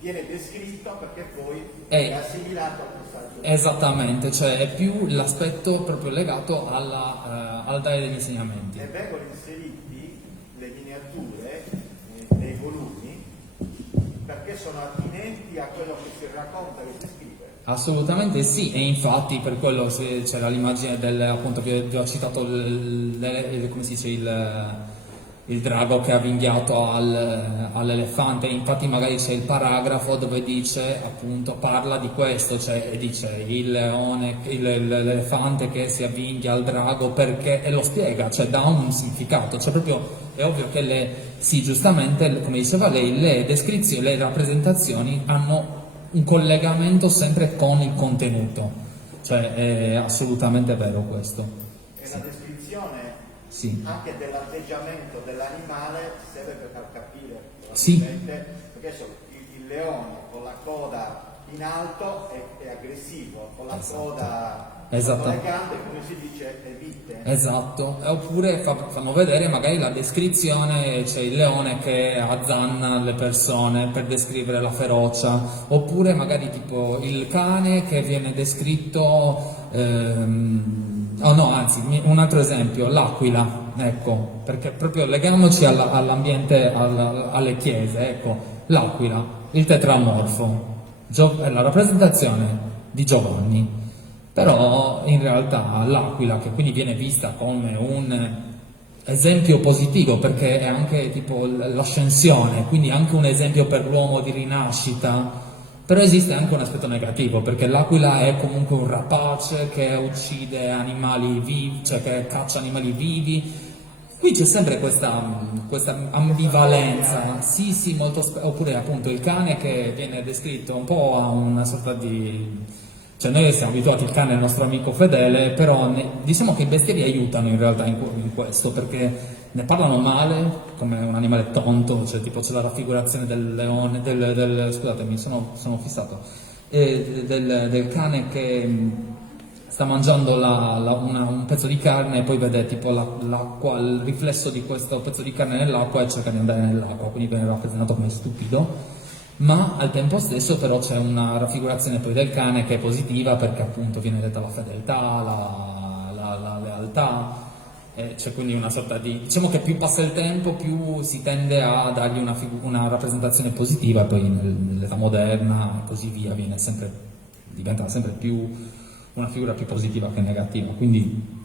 Viene descritto perché poi è assimilato al messaggio. Esattamente, cioè è più l'aspetto proprio legato al dare degli insegnamenti. E vengono inseriti le miniature nei volumi perché sono attinenti a quello che si racconta, che si scrive. Assolutamente sì, e infatti per quello c'era l'immagine appunto che vi ho citato come si dice il drago che ha avvinghiato all'elefante. Infatti magari c'è il paragrafo dove dice, appunto, parla di questo, cioè dice l'elefante che si avvinghia al drago perché, e lo spiega, cioè dà un significato, cioè proprio è ovvio che sì, giustamente, come diceva lei, le descrizioni, le rappresentazioni hanno un collegamento sempre con il contenuto, cioè è assolutamente vero questo. E la descrizione Sì. anche dell'atteggiamento dell'animale serve per far capire, Sì. perché il leone con la coda in alto è aggressivo, con la coda Esatto. le gambe, come si dice, è vite. Esatto, oppure fanno vedere magari la descrizione, c'è il leone che azzanna le persone per descrivere la ferocia, oppure magari tipo il cane che viene descritto, oh no, anzi, un altro esempio, l'aquila, ecco, perché proprio leghiamoci all'ambiente, alle chiese, ecco, l'aquila, il tetramorfo, è la rappresentazione di Giovanni. Però in realtà l'aquila, che quindi viene vista come un esempio positivo perché è anche tipo l'ascensione, quindi anche un esempio per l'uomo di rinascita, però esiste anche un aspetto negativo perché l'aquila è comunque un rapace che uccide animali vivi, cioè che caccia animali vivi. Qui c'è sempre questa ambivalenza, sì, molto oppure appunto il cane che viene descritto un po' a una sorta di... Cioè noi siamo abituati, il cane è il nostro amico fedele, però diciamo che i bestiari aiutano in realtà in questo, perché ne parlano male, come un animale tonto, cioè tipo c'è la raffigurazione del leone, scusatemi, sono fissato, del cane che sta mangiando un pezzo di carne e poi vede tipo l'acqua, il riflesso di questo pezzo di carne nell'acqua e cerca di andare nell'acqua, quindi viene rappresentato come stupido. Ma al tempo stesso però c'è una raffigurazione poi del cane che è positiva perché appunto viene detta la fedeltà, la lealtà, c'è quindi una sorta di... diciamo che più passa il tempo più si tende a dargli una rappresentazione positiva, poi nell'età moderna e così via diventa sempre più una figura più positiva che negativa, quindi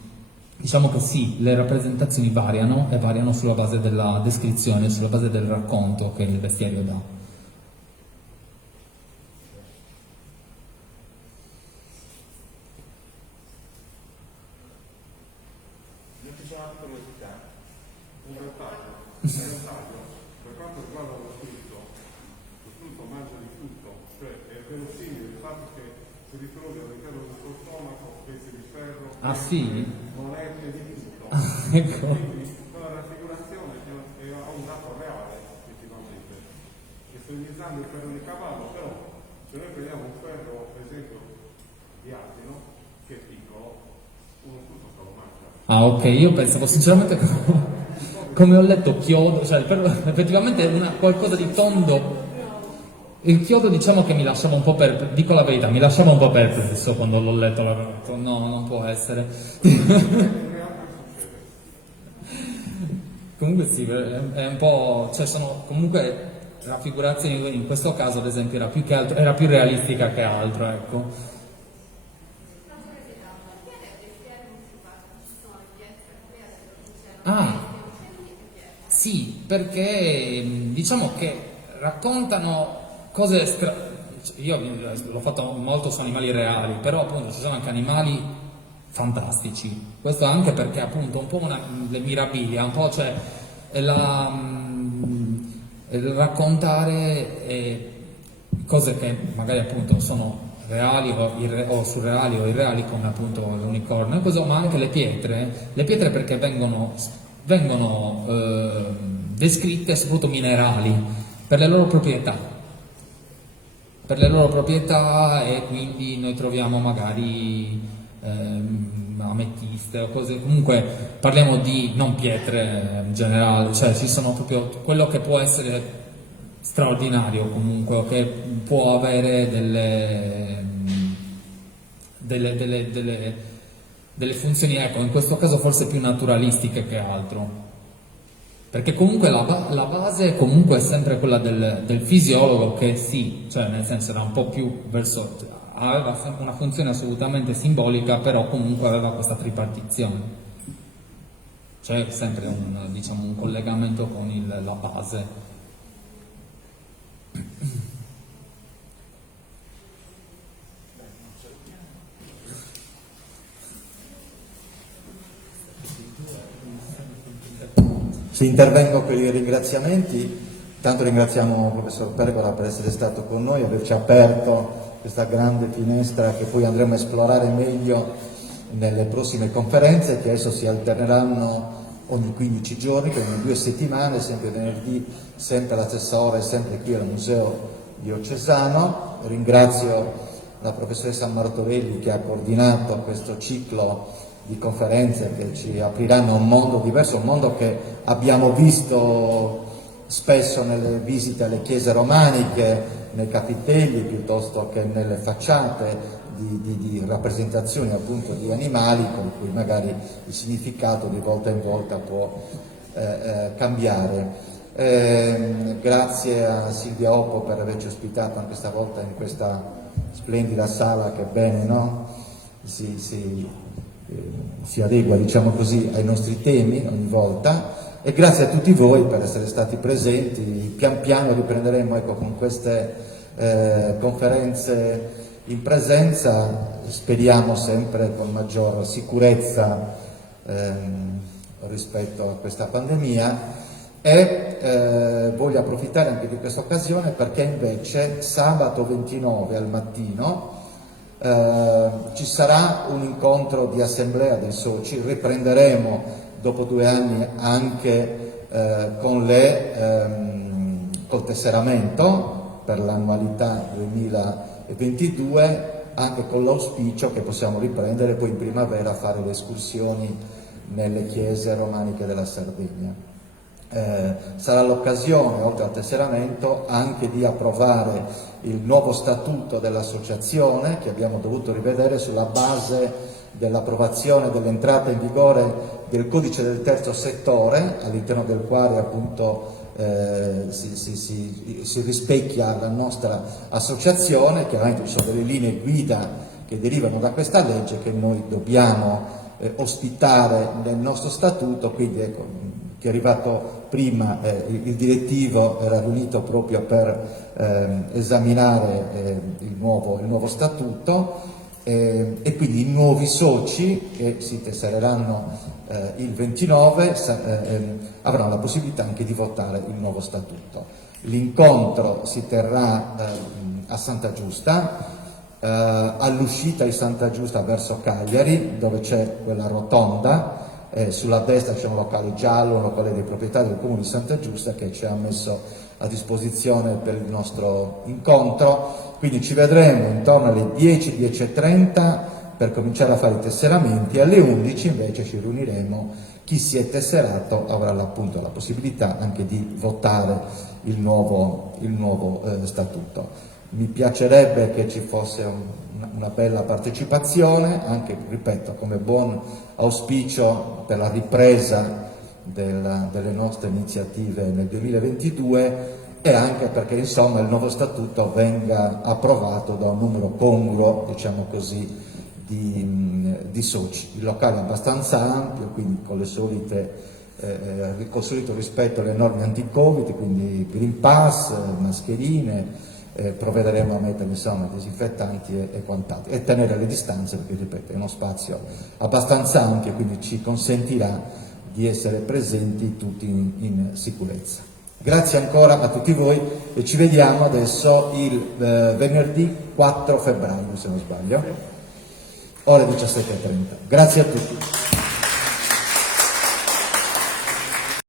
diciamo che sì, le rappresentazioni variano e variano sulla base della descrizione, sulla base del racconto che il bestiario dà. Un dettaglio, per quanto riguarda lo frutto mangia di frutto, cioè è verosimile il fatto che si ritrovi all'interno del suo stomaco pezzi di ferro, sì? monete di frutto. Ecco. Quindi la raffigurazione ha un dato reale, effettivamente. E sto iniziando il ferro di cavallo, però se noi prendiamo un ferro, per esempio, di asino, che è piccolo, uno frutto se lo mangia. Ah, ok, io pensavo sinceramente come ho letto chiodo, cioè effettivamente qualcosa di tondo. Il chiodo diciamo che mi lasciava un po' dico la verità, mi lasciava un po' perplesso quando l'ho letto, no, non può essere. Comunque sì, è un po', cioè sono comunque raffigurazioni, in questo caso ad esempio era più realistica che altro, ecco. Ah, sì, perché diciamo che raccontano cose io l'ho fatto molto su animali reali, però appunto ci sono anche animali fantastici. Questo anche perché appunto un po' le mirabilia, un po' cioè il raccontare cose che magari appunto sono reali o surreali o irreali, come appunto l'unicornio e così, ma anche le pietre perché vengono descritte soprattutto minerali per le loro proprietà e quindi noi troviamo magari ametiste o cose, comunque parliamo di non pietre in generale, cioè ci sono proprio quello che può essere straordinario comunque, che può avere delle funzioni, ecco, in questo caso forse più naturalistiche che altro, perché comunque la base comunque è sempre quella del fisiologo, che sì, cioè nel senso era un po' più aveva una funzione assolutamente simbolica, però comunque aveva questa tripartizione. c'è sempre un collegamento con la base. Sì, intervengo per i ringraziamenti. Tanto ringraziamo il professor Pergola per essere stato con noi, averci aperto questa grande finestra che poi andremo a esplorare meglio nelle prossime conferenze, che adesso si alterneranno ogni 15 giorni, per 2 settimane, sempre venerdì, sempre alla stessa ora e sempre qui al Museo Diocesano. Ringrazio la professoressa Martorelli che ha coordinato questo ciclo di conferenze che ci apriranno a un mondo diverso, un mondo che abbiamo visto spesso nelle visite alle chiese romaniche, nei capitelli piuttosto che nelle facciate di rappresentazioni appunto di animali, con cui magari il significato di volta in volta può cambiare. Grazie a Silvia Oppo per averci ospitato anche stavolta in questa splendida sala che bene, no? Si adegua, diciamo così, ai nostri temi ogni volta, e grazie a tutti voi per essere stati presenti. Pian piano riprenderemo, ecco, con queste conferenze in presenza, speriamo sempre con maggior sicurezza rispetto a questa pandemia, e voglio approfittare anche di questa occasione perché invece sabato 29 al mattino ci sarà un incontro di assemblea dei soci. Riprenderemo dopo 2 anni anche col tesseramento per l'annualità 2022, anche con l'auspicio che possiamo riprendere poi in primavera a fare le escursioni nelle chiese romaniche della Sardegna. Sarà l'occasione, oltre al tesseramento, anche di approvare il nuovo statuto dell'associazione, che abbiamo dovuto rivedere sulla base dell'approvazione dell'entrata in vigore del codice del terzo settore, all'interno del quale appunto si rispecchia la nostra associazione. Chiaramente ci sono delle linee guida che derivano da questa legge che noi dobbiamo ospitare nel nostro statuto, quindi ecco, che è arrivato prima, il direttivo era riunito proprio per esaminare il nuovo statuto, e quindi i nuovi soci che si tessereranno il 29 avranno la possibilità anche di votare il nuovo statuto. L'incontro si terrà a Santa Giusta, all'uscita di Santa Giusta verso Cagliari, dove c'è quella rotonda. Sulla destra c'è un locale giallo, un locale dei proprietari del comune di Santa Giusta che ci ha messo a disposizione per il nostro incontro, quindi ci vedremo intorno alle 10, 10:30 per cominciare a fare i tesseramenti. Alle 11 invece ci riuniremo, chi si è tesserato avrà appunto la possibilità anche di votare il nuovo statuto. Mi piacerebbe che ci fosse una bella partecipazione, anche, ripeto, come buon auspicio per la ripresa delle nostre iniziative nel 2022, e anche perché insomma il nuovo statuto venga approvato da un numero congruo, diciamo così, di soci. Il locale è abbastanza ampio, quindi con il solito rispetto alle norme anti-Covid, quindi Green Pass, mascherine, provvederemo a mettere insomma disinfettanti e quant'altro, e tenere le distanze, perché ripeto è uno spazio abbastanza ampio, quindi ci consentirà di essere presenti tutti in sicurezza. Grazie ancora a tutti voi e ci vediamo adesso il venerdì 4 febbraio, se non sbaglio, ore 17:30. Grazie a tutti.